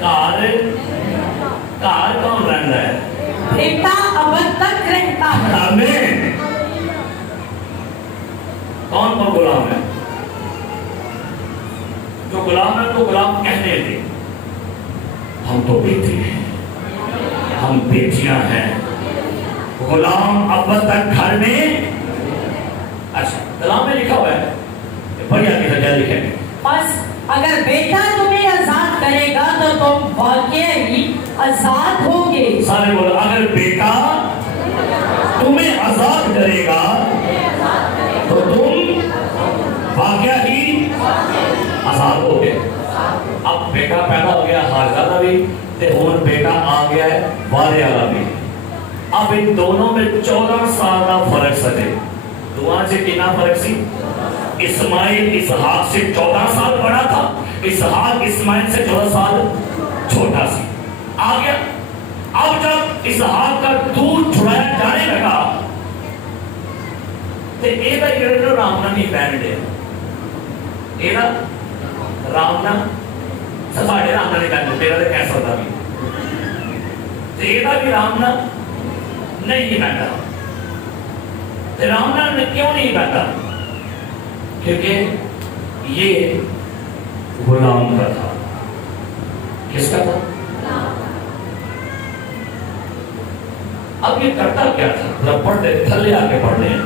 कार कौन रहता है? बेटा अब तक रहता है। आमीन। कौन गुलाम है? जो गुलाम है तो गुलाम कहने दे, हम तो बेटे हैं, हम बेटियां हैं, गुलाम अब तक घर में। अच्छा, कलाम में लिखा हुआ है, बढ़िया लिखा क्या लिखेंगे? बस अगर बेटा तुम्हें आजाद करेगा तो तुम वाकई ही आजाद होगे। सारे बोलो, अगर बेटा तुम्हें आजाद करेगा तो तुम वाकई ही आजाद होगे। अब बेटा पैदा हो गया हाजरा का भी, ते हुन बेटा आ गया है वाले वाला भी। अब इन दोनों में 14 साल का फर्क सके। दुआ से कितना फर्क सी? इस्माइल इसहाक से 14 साल बड़ा था, इसहाक इस्माइल से 14 साल छोटा सी। आ गया। अब जब इसहाक का दूध छुड़ाया जाने लगा तो ਇਹਦਾ ਜਿਹੜਾ ਰਾਮ ਨਾਲ ਨਹੀਂ ਪੈਣ ਦੇ, ਇਹਦਾ ਰਾਮ ਨਾਲ ਸਾਡੇ ਰਾਮ ਨਾਲ ਨਹੀਂ ਪੈਣ, ਤੇਰਾ ਤੇ ਕਹਿ ਸਕਦਾ ਵੀ, ਤੇ ਇਹਦਾ ਵੀ ਰਾਮ ਨਾਲ नहीं बैठा। राम नाम ने क्यों नहीं बैठा? क्योंकि ये गुलाम का था। किसका था? अब ये करता क्या था? जब पढ़ते थल्ले आके पढ़ रहे हैं,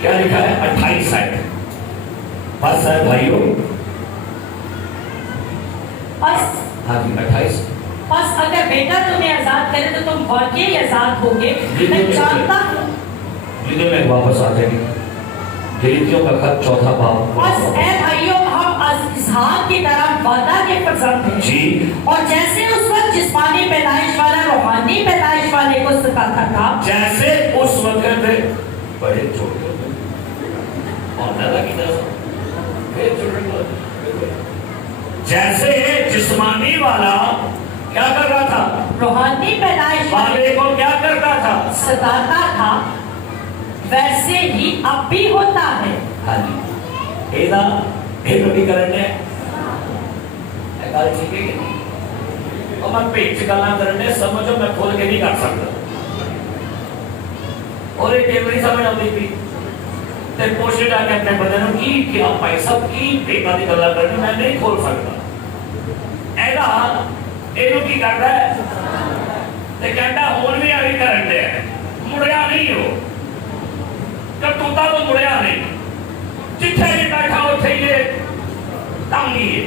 क्या लिखा है? 28 साइड। बस है भाइयों, बस हाँ जी 28। बस अगर बेटा तुम्हें आजाद करे तो तुम वाकई आजाद होगे। मैं जानता हूँ। वीडियो में वापस आते हैं। गलीतियों का खत 4 बाब। बस ऐ भाइयों, हम इसहाक की तरह वादा के फर्जंद हैं जी। और जैसे उस वक्त जिस्मानी पैदाइश वाला रूहानी पैदाइश वाले को सताता था, जैसे उस वक्त बड़े छोटे और दादा की तरफ जैसे जिस्मानी वाला क्या कर रहा था? रूहानी पैदाइश वाले को क्या करता था? सताता था, वैसे ही अब भी होता है। हाँ जी, ਇਹਦਾ ਇਹ ਵੀ ਕਰਨੇ ਇਹ ਗੱਲ ਠੀਕ ਹੈ ਕਿ ਉਹ ਮੈਂ ਪੇਚ ਗੱਲਾਂ ਕਰਨੇ ਸਮਝੋ, ਮੈਂ ਖੋਲ ਕੇ ਨਹੀਂ ਕਰ ਸਕਦਾ। और एक टेबली समझ आती थी ते पूछे जाके अपने बंदे ਨੂੰ ਕੀ ਕਿਹਾ ਭਾਈ ਸਾਹਿਬ ਕੀ ਬੇਟਾ ਦੀ ਗੱਲਾਂ ਕਰਨੀ, ਮੈਂ ਨਹੀਂ ਖੋਲ ਸਕਦਾ। ਇਹਦਾ ਇਹਨੂੰ ਕੀ ਕਰਦਾ ਹੈ ਤੇ ਕਹਿੰਦਾ ਹੋਰ ਵੀ ਆਹੀ ਕਰਨ ਦੇ, ਮੁੜਿਆ ਨਹੀਂ ਹੋ ਕਰਤੂਤਾ ਤੋਂ ਮੁੜਿਆ ਨਹੀਂ, ਜਿੱਥੇ ਵੀ ਬੈਠਾ ਉੱਥੇ ਹੀ ਇਹ ਤੰਗੀ ਹੈ।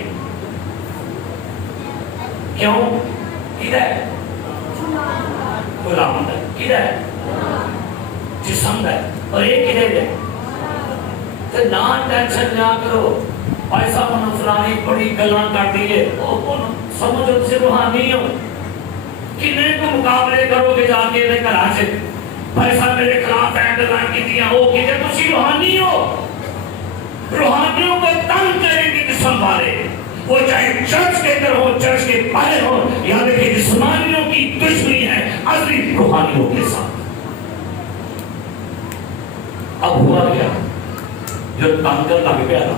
ਕਿਉਂ? ਕਿਹਦਾ ਗੁਲਾਮ ਦਾ, ਕਿਹਦਾ जिसम है और ये किधर है? तो ना टेंशन ना करो, पैसा मन फलानी बड़ी गल्लां करती है, ओ समझो से रूहानी हो किने को मुकाबले करोगे जाके ने घरा से पैसा मेरे खिलाफ है गल्लां कीतियां ओ किते तुसी रूहानी हो। रूहानियों को तंग करेंगे जिस्म वाले, वो चाहे चर्च के अंदर हो चर्च के बाहर हो, याद रखिए जिस्मानियों की दुश्मनी है असली रूहानियों के साथ। अब हुआ क्या? जो तंग लग गया था,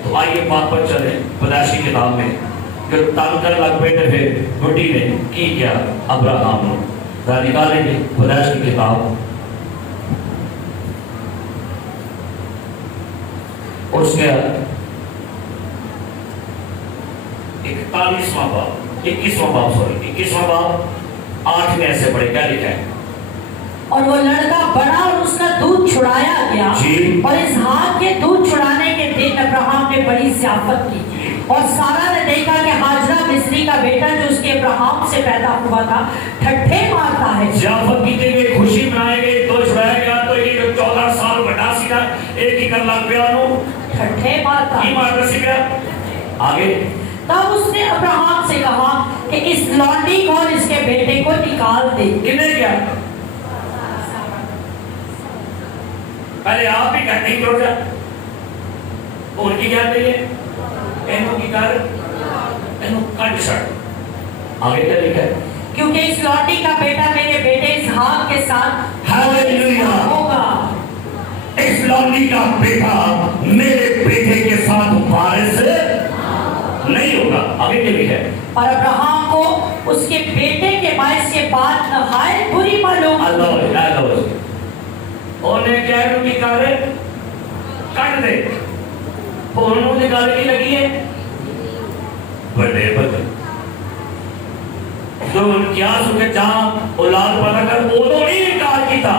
तो आइए वापस चले पैदाइशी किताब में। जो तंग लग पे थे फिर बुढ़ी ने की क्या? अब्राहम ने निकालेंगे पैदाइश की किताब उसके 21वां बाब 21वां बाब 8 में ऐसे पढ़े, क्या लिखा है? और वो लड़का बड़ा और उसका दूध छुड़ाया गया, और इसहाक के दूध छुड़ाने के दिन अब्राहम ने बड़ी ज़ियाफत की, और सारा ने देखा कि हाजरा मिस्री का बेटा जो उसके अब्राहम से पैदा हुआ था ठट्ठे मारता है। ज़ियाफत की गई, खुशी मनाई गई, तो छुड़ाया गया, तो ये 14 साल बड़ा सी ना एक ही कर लग गया नो ठट्ठे मारता ही मारता सी गया। आगे तब उसने अब्राहम से कहा कि इस लौंडी को और इसके बेटे को निकाल दे। किने क्या? पहले आप ही कहते ही करो जा, उनकी क्या नहीं है, इन्हों की कर, इन्हों कट शर्ट। आगे क्या लिखा है? क्योंकि इस लौंडी का बेटा मेरे बेटे इसहाक के साथ हालेलुया होगा। اس لونڈی کا بیٹا میرے بیٹے کے ساتھ وارث نہیں ہوگا. آگے کے بھی ہے. اور ابراہیم کو اس کے بیٹے کے باعث یہ بات نہایت بری معلوم اللہ انہیں کیا ہے کہ کارے کٹ دے انہوں نے گال کی لگی ہے بڑے بدل جو ان کیا سکے جہاں اولاد پتا کر اوڑوں نہیں انکار کی تھا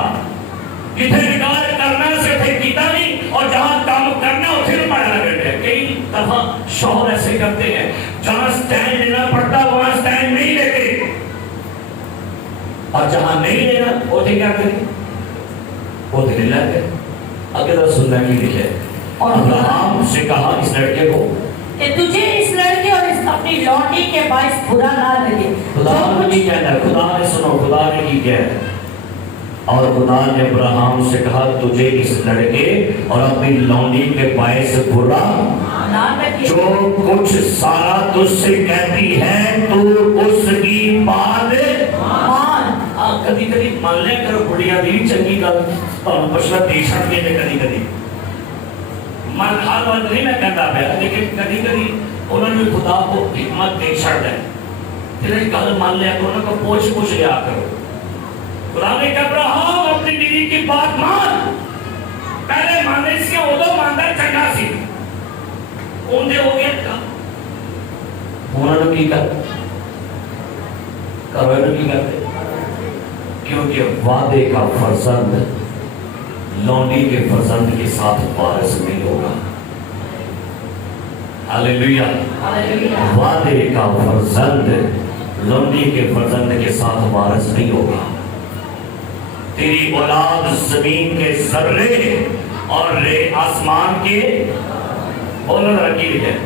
جتنے انکار کرنا سے تھے کیتا نہیں اور جہاں کام کرنا اسے بھی پڑھا لگے. کئی دفعہ شوہر ایسے کرتے ہیں جہاں سٹینڈ لینا پڑتا وہاں سٹینڈ نہیں لیتے اور جہاں نہیں لینا اسے کیا کریں وہ دل لیتے. اگر سننا کی لکھے اور ابراہیم سے کہا اس لڑکے کو کہ تجھے اس لڑکے اور اس اپنی لونڈی کے باعث برا نہ لگے. خدا نے کی کہنا ہے, خدا نے سنو خدا نے کی کہنا ہے. اور خدا نے ابراہیم سے کہا تجھے اس لڑکے اور اپنی لونڈی کے باعث برا نہ لگے. جو کچھ سارا تجھ سے کہتی ہے تو اس کی بات مان. کدی کدی مان لے کرو بڑھیا بھی چنگی گل اور مشورہ دے چھڑ کے کدی کدی من ہر وقت نہیں میں کہتا پیا لیکن کدی کدی انہوں نے خدا کو حکمت دے چھڑ دے تیرے گل مان لیا کرو ان کو پوچھ لیا کرو. خدا نے کہا ابراہیم اپنی بیوی کی بات مان. پہلے ماننے سے ادو مانتا چنگا سی اندے ہو گیا تھا انہوں نے کی کر کرو کی کرتے کیونکہ وعدے کا فرزند لونڈی کے فرزند کے ساتھ وارث نہیں ہوگا. ہاللیلویا. وعدے کا فرزند لونڈی کے فرزند کے ساتھ وارث نہیں ہوگا. تیری اولاد زمین کے ذرے اور آسمان کے اولاد رکھی ہے.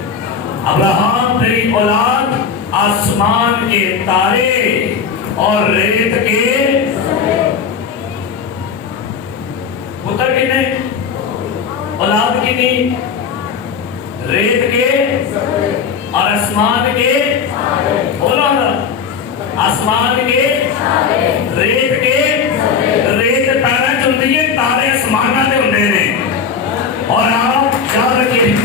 ابراہیم تیری اولاد آسمان کے تارے اور ریت کے پتر کی نہیں اولاد کی نہیں ریت کے اور آسمان کے اولاد آسمان کے ریت کے ریت تارا چلتی ہے تارے آسمان کے ہوتے ہیں. اور آپ یاد رکھیے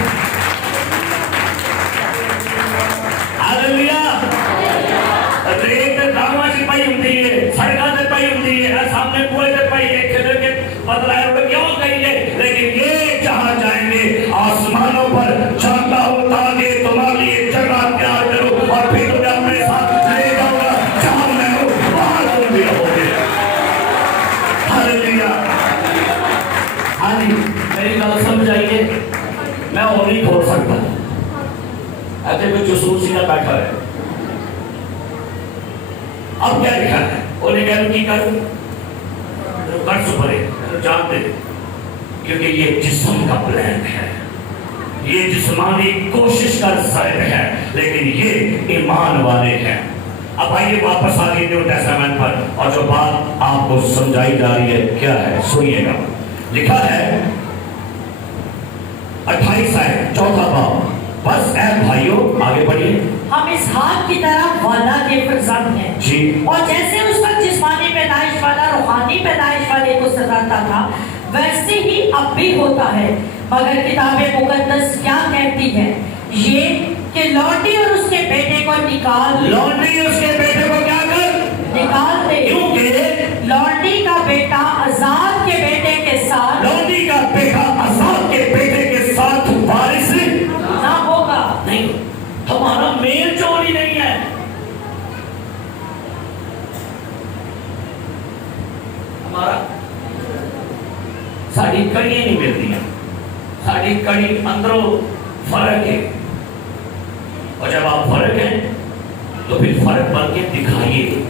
ریت گاواں سے پائی ہوتی ہے سڑکوں سے پائی ہوتی ہے سامنے کنویں سے پائی ہے کھیلے کے بدلائے ہوئے کیوں کہیے لیکن یہ جہاں جائیں گے آسمانوں پر جاتا ہو تاکہ تمہارے لیے جگہ تیار کرو اور پھر تمہیں اپنے ساتھ لے جاؤں گا جہاں میں ہوں وہاں تم بھی رہو گے. ہاللیلویا. ہاں جی میری بات سمجھ آئیے میں اور نہیں کھول سکتا ایسے کوئی جسوس سیدھا بیٹھا ہے. اب کیا لکھا ہے انہیں کہا کی کر سپرے جانتے کیونکہ یہ جسم کا پلان ہے یہ جسمانی کوشش کا ظاہر ہے لیکن یہ ایمان والے ہیں. اب آئیے واپس آگے نیو ٹیسٹامنٹ پر اور جو بات آپ کو سمجھائی جا رہی ہے کیا ہے سنیے گا. لکھا ہے 28 آیت 4 باب. بس اے بھائیو آگے بڑھیے. ہم اسحاق کی طرح وعدہ کے فرزند ہیں جی اور جیسے اس کا جسمانی پیدائش والا روحانی پیدائش والے کو ستاتا تھا ویسے ہی اب بھی ہوتا ہے. مگر کتاب مقدس کیا کہتی ہے یہ کہ لونڈی اور اس کے بیٹے کو نکال لونڈی اس کے بیٹے کو کیا کر نکال دے کیونکہ لونڈی کا بیٹا آزاد کے بیٹے کے ساتھ لونڈی کا بیٹا آزاد کے بیٹے کے ساتھ وارث نہ ہوگا. نہیں ہمارا میل جول ہی نہیں ہے. ہمارا ساری کڑیاں نہیں ملتی ہیں ساری کڑی اندروں فرق ہے اور جب آپ فرق ہیں تو پھر فرق بن کے دکھائیے.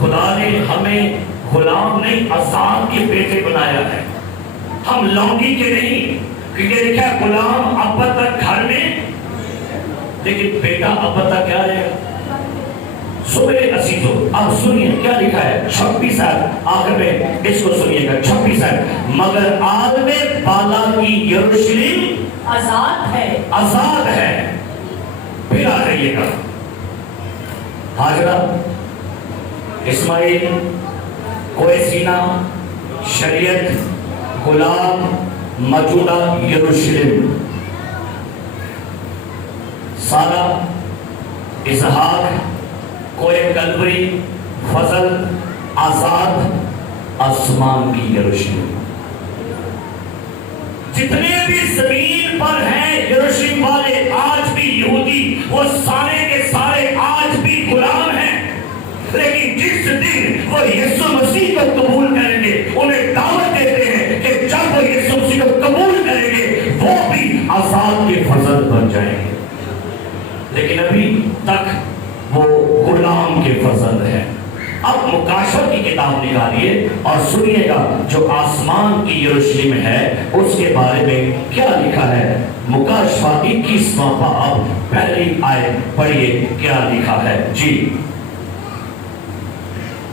خدا نے ہمیں غلام نہیں آزاد کے بیٹے بنایا ہے ہم لونڈی کے نہیں کیونکہ لکھا ہے غلام اب تک گھر میں لیکن بیٹا اب تک کیا رہے گا. سوئے عزیزو اب سنیے کیا لکھا ہے 26 آخر میں اس کو سنیے گا 26 مگر عالم بالا کی یروشلم آزاد ہے. پھر آ رہیے گا ہاجرہ اسماعیل کوئے سینہ شریعت غلام موجودہ یروشلم، سارا، اسحاق، کوئے کلوری، فضل، آزاد، آسمان کی یروشلم۔ جتنے بھی زمین پر ہیں یروشلم والے آج بھی یہودی، وہ سارے کے سارے آج بھی غلام ہیں، لیکن جس دن وہ یسوع مسیح کو قبول کریں گے، انہیں دعوت دیتے ہیں کہ جب وہ یسوع مسیح کو قبول کریں گے وہ بھی آزاد کے فرزند بن جائیں گے، لیکن ابھی تک وہ غلام کے فرزند ہیں۔ اب مکاشفہ کی کتاب نکالیے اور سنیے گا جو آسمان کی یروشلم ہے اس کے بارے میں کیا لکھا ہے۔ مکاشفہ 21واں باب پہلی آیت پڑھیے کیا لکھا ہے جی۔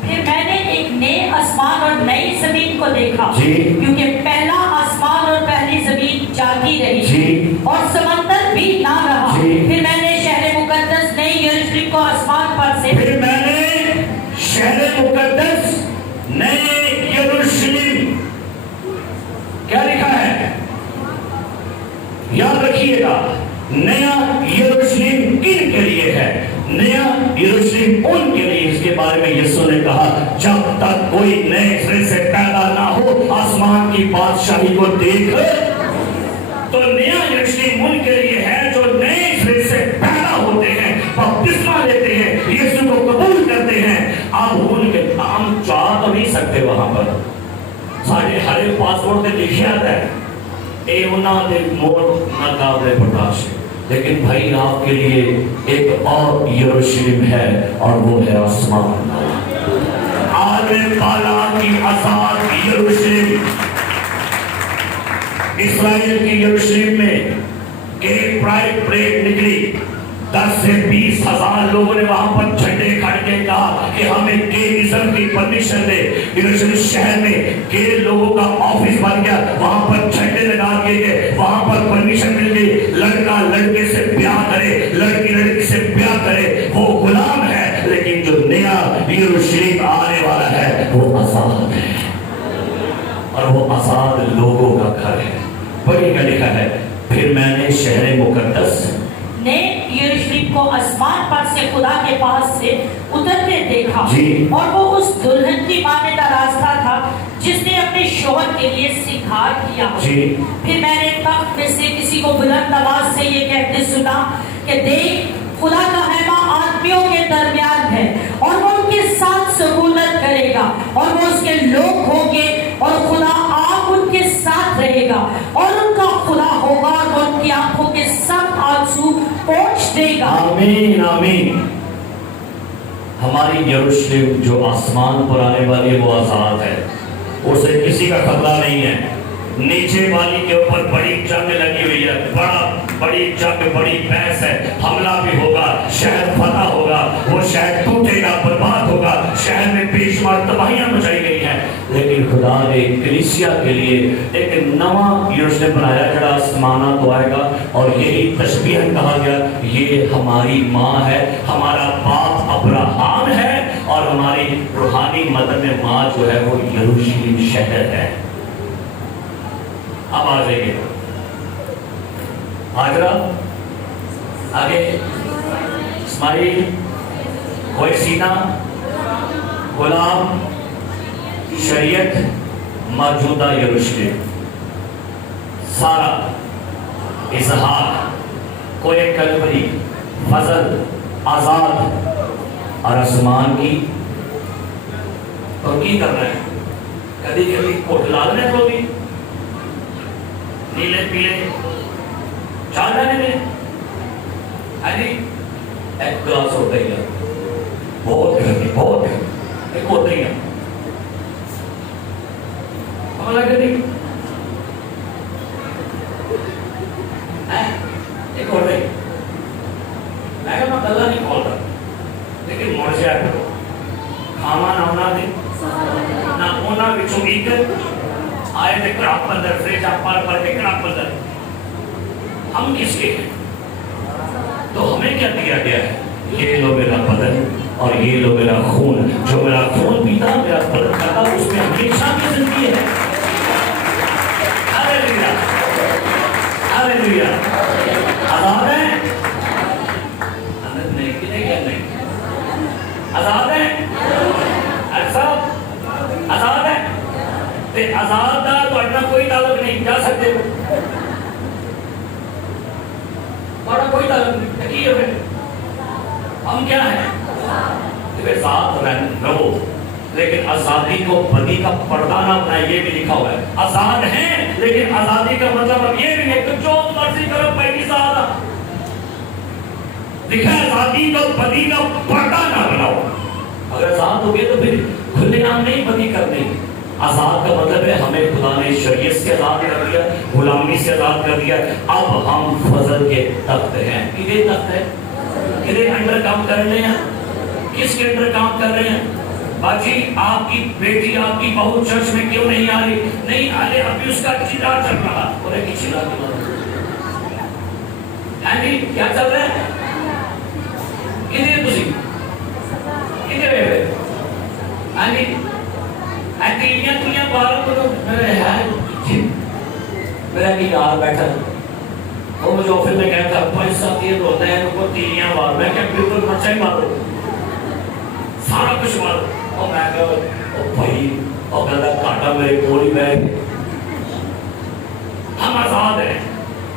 پھر میں نے ایک نئے آسمان اور نئی زمین کو دیکھا، کیونکہ پہلا آسمان اور پہلی زمین جاتی رہی اور سمندر بھی نہ رہا۔ پھر میں نے شہر مقدس نئی یروشلم کو آسمان پر سے شہر مقدس نئے یروشلم، کیا لکھا ہے یاد رکھیے گا، نیا یروشلم کن کے لیے ہے؟ نیا یروشلم ان کے لیے، اس کے بارے میں یسوع نے کہا جب تک کوئی نئے سرے سے پیدا نہ ہو آسمان کی بادشاہی کو دیکھ، تو نیا یروشلم ان کے لیے ہے جو نئے سرے سے پیدا ہوتے ہیں، بپتسمہ لیتے ہیں، یسوع کو قبول کرتے ہیں۔ اب ان کے نام چاہ تو نہیں سکتے وہاں پر، سارے ہر پاسپورٹ میں لکھے آتا ہے اے انہاں دے موت ناقابل برداشت، لیکن بھائی آپ کے لیے ایک اور یروشلم ہے اور وہ ہے آسمان، عالم بالا کی آزاد یروشلم۔ اسرائیل کی یروشلم میں گے پرائڈ پریڈ نکلی، 10 سے 20 ہزار لوگوں نے وہاں پر جھنڈے کھڑ کے کہا کہ ہمیں گےازم کی پرمیشن دے۔ یروشلم شہر میں گے لوگوں کا آفس بن گیا، وہاں پر جھنڈے لگا دیے گئے، وہاں پر پرمیشن مل گئی، لڑکا لڑکے سے بیاہ کرے، لڑکی لڑکی سے بیاہ کرے، وہ غلام ہے، لیکن جو نیا یروشلم آنے والا ہے وہ آزاد ہے، اور وہ آزاد لوگوں کا گھر ہے۔ پڑھیے کیا لکھا ہے، پھر میں نے شہر مقدس نئے یروشلم کو آسمان پر سے خدا کے پاس سے اترتے دیکھا، اور وہ اس دلہن کی مانندہ راستہ تھا جس نے اپنے شوہر کے لیے سنگھار کیا۔ پھر میں نے تخت میں سے کسی کو بلند آواز سے یہ کہتے سنا کہ دیکھ خدا کا خیمہ آدمیوں کے درمیان ہے، اور وہ ان کے ساتھ سکونت کرے گا، اور وہ اس کے لوگ ہوں گے، اور خدا آپ ان کے ساتھ رہے گا، اور ان کا خدا ہوگا، اور وہ ان کی آنکھوں کے سب آنسو پوچھ دے گا۔ آمین آمین۔ ہماری یروشلم جو آسمان پر آنے والی ہے وہ آزاد ہے، اسے کسی کا خطرہ نہیں ہے۔ نیچے والی کے اوپر بڑی جنگ لگی ہوئی ہے، بڑی جنگ، بڑی بحث ہے، حملہ بھی ہوگا، شہر فتح ہوگا، وہ شہر ٹوٹے گا، برباد ہوگا، شہر میں بے شمار تباہیاں مچائی گئی ہیں، لیکن خدا نے کلیسیا کے لیے ایک نواں یروشلم بنایا جڑا آسمانہ تو آئے گا، اور یہی تشبیہ کہا گیا یہ ہماری ماں ہے، ہمارا باپ ابراہیم ہے، اور ہماری روحانی مدد میں ماں جو ہے وہ یروشلم شہر ہے۔ اب آ جائیے ہاجرہ، آگے اسماعیل، کوئی سینہ، غلام، شریعت، موجودہ یروشلم، سارا، اسحاق، کوئی کلوری، فضل، آزاد، اور آسمان کی تو کی کر رہے ہیں؟ کبھی کبھی کوٹ لال نے تو بھی نیلے پیلے چار جانے میں ایک گلاس ہوتا ہی ہے، بہت گرمی، بہت ایک ہوتا ہی ہے، ہمارا کہ نہیں ایک ہوتا ہی، میں کہا میں گلہ نہیں کھولتا، لیکن مرجع کرو کھاما نہ ہونا دے نہ ہونا بچوں ایک آئے تھے کراپ پندر فریج آپ پار پر کے کراپ پندر، ہم کس کے ہیں؟ تو ہمیں کیا دیا گیا ہے؟ یہ لو میرا بدن اور یہ لو میرا خون، جو میرا خون پیتا میرا بدن کرتا اس میں ہمیشہ کی زندگی ہے۔ हालेलुया। आजाद है, आनंद नहीं कितने क्या नहीं आजाद है, सब आजाद है। ते आजाद का तो कोई ताल्लुक नहीं, जा सकते हो बड़ा कोई ताल्लुक नहीं। की है हम क्या है साथ रहो, लेकिन आजादी को बदी का पर्दा ना बनाए, ये भी लिखा हुआ है। आजाद हैं लेकिन आजादी का मतलब अब ये भी है कि जो मर्जी करो पहली सादा लिखा है, आजादी को बदी का पर्दा ना बनाओ। अगर आजाद हो गए तो फिर खुलेआम नहीं बदी करनी। आजाद का मतलब है हमें खुदा ने शरीयत से आजाद कर दिया, गुलामी से आजाद कर दिया। अब हम फजल के तख्त हैं। किधर तख्त है, किधर अंडर काम कर रहे हैं, किसके अंडर काम कर रहे हैं? बाजी आपकी बेटी आपकी बहू चर्च में क्यों नहीं आ रही? नहीं आ रही, अभी उसका चिल्ला चल रहा। बोले कि चिल्ला क्या चल रहा है? किधर तुझी किधर है आनी अकेलियां तुझे बाहर को मेरे है मेरा की यार बैठा वो मुझे ऑफिस में गया था, पैसा दिए रोता है उनको तीलियां मार। मैं क्या बिल्कुल मचा ही मारो, सारा कुछ मारो। और मैं कहा भाई और कहता काटा मेरे कोई बैग। हम आजाद हैं,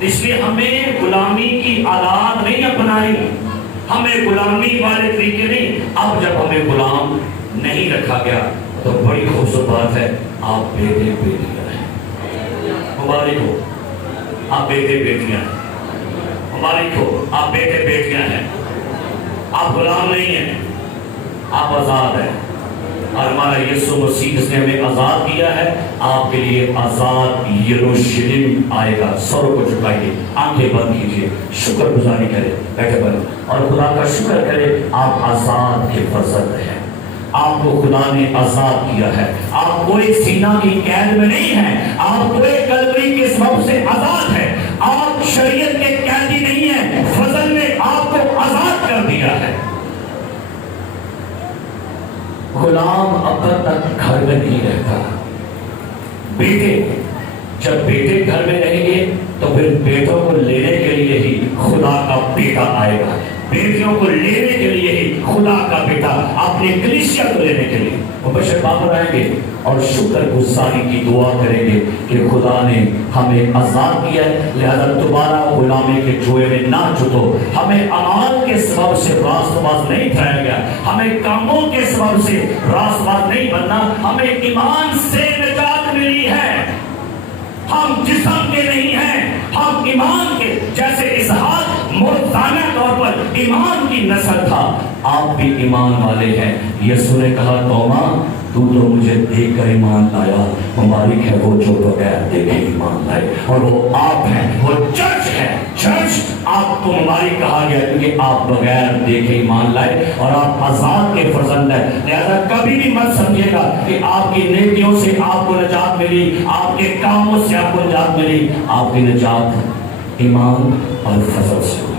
इसलिए हमें गुलामी की आदत नहीं अपनाई, हमें गुलामी वाले तरीके नहीं। अब जब हमें गुलाम नहीं रखा गया तो बड़ी खूबसूरत बात है, आप बेटे बेटियां हैं। मुबारक हो, आप बेटे बेटियां हैं। मुबारक हो, आप बेटे बेटियां हैं। आप गुलाम नहीं हैं, आप आजाद हैं। और हमारा यीशु मसीह जिसने हमें आजाद किया है, आपके लिए आजाद यरूशलेम आएगा। सरों को झुकाइए, आंखें बंद कीजिए, शुक्रगुजारी करें, बैठे बन और खुदा का शुक्र करें। आप आजाद के फर्जंद हैं, आपको खुदा ने आजाद किया है। आप कोई सीना की कैद में नहीं हैं, आप कोई कलवरी के सबब से आजाद हैं। आप शरीयत के कैदी नहीं हैं, फजल ने आपको आजाद कर दिया है। गुलाम अब तक घर में नहीं रहता। बेटे जब बेटे घर में रहेंगे तो फिर बेटों को लेने के लिए ही खुदा का बेटा आएगा, बेटियों को लेने के लिए ही खुदा का बेटा अपनी कलीसिया को लेने के लिए वो बशर बाबर आएंगे और शुक्र गुजारी की दुआ करेंगे कि खुदा ने हमें आजाद किया है, लिहाजा दोबारा गुलामी के जुए में ना जुटो। हमें अमाल के सबब से रास्तबाज नहीं ठहराया गया, हमें कामों के सबब से रास्तबाज नहीं बनना। हमें ईमान से निजात मिली है, हम जिस्म के नहीं हैं, हम ईमान के। जैसे इसहाक मुर्दाना तौर पर ईमान की नस्ल था, आप भी ईमान वाले हैं। यीशु ने कहा तोमा तू तो मुझे देखकर ईमान लाया, मुबारक है वो जो बगैर देखे ईमान लाए। और वो आप हैं, वो चर्च है। चर्च आपको मुबारक कहा गया क्योंकि आप बगैर देखे ईमान लाए और आप आजाद के फर्जंद हैं। लिहाजा कभी भी मत समझिएगा कि आपकी नेकियों से आपको निजात मिली, आपके कामों से आपको निजात मिली। आपकी निजात ईमान और फजल से।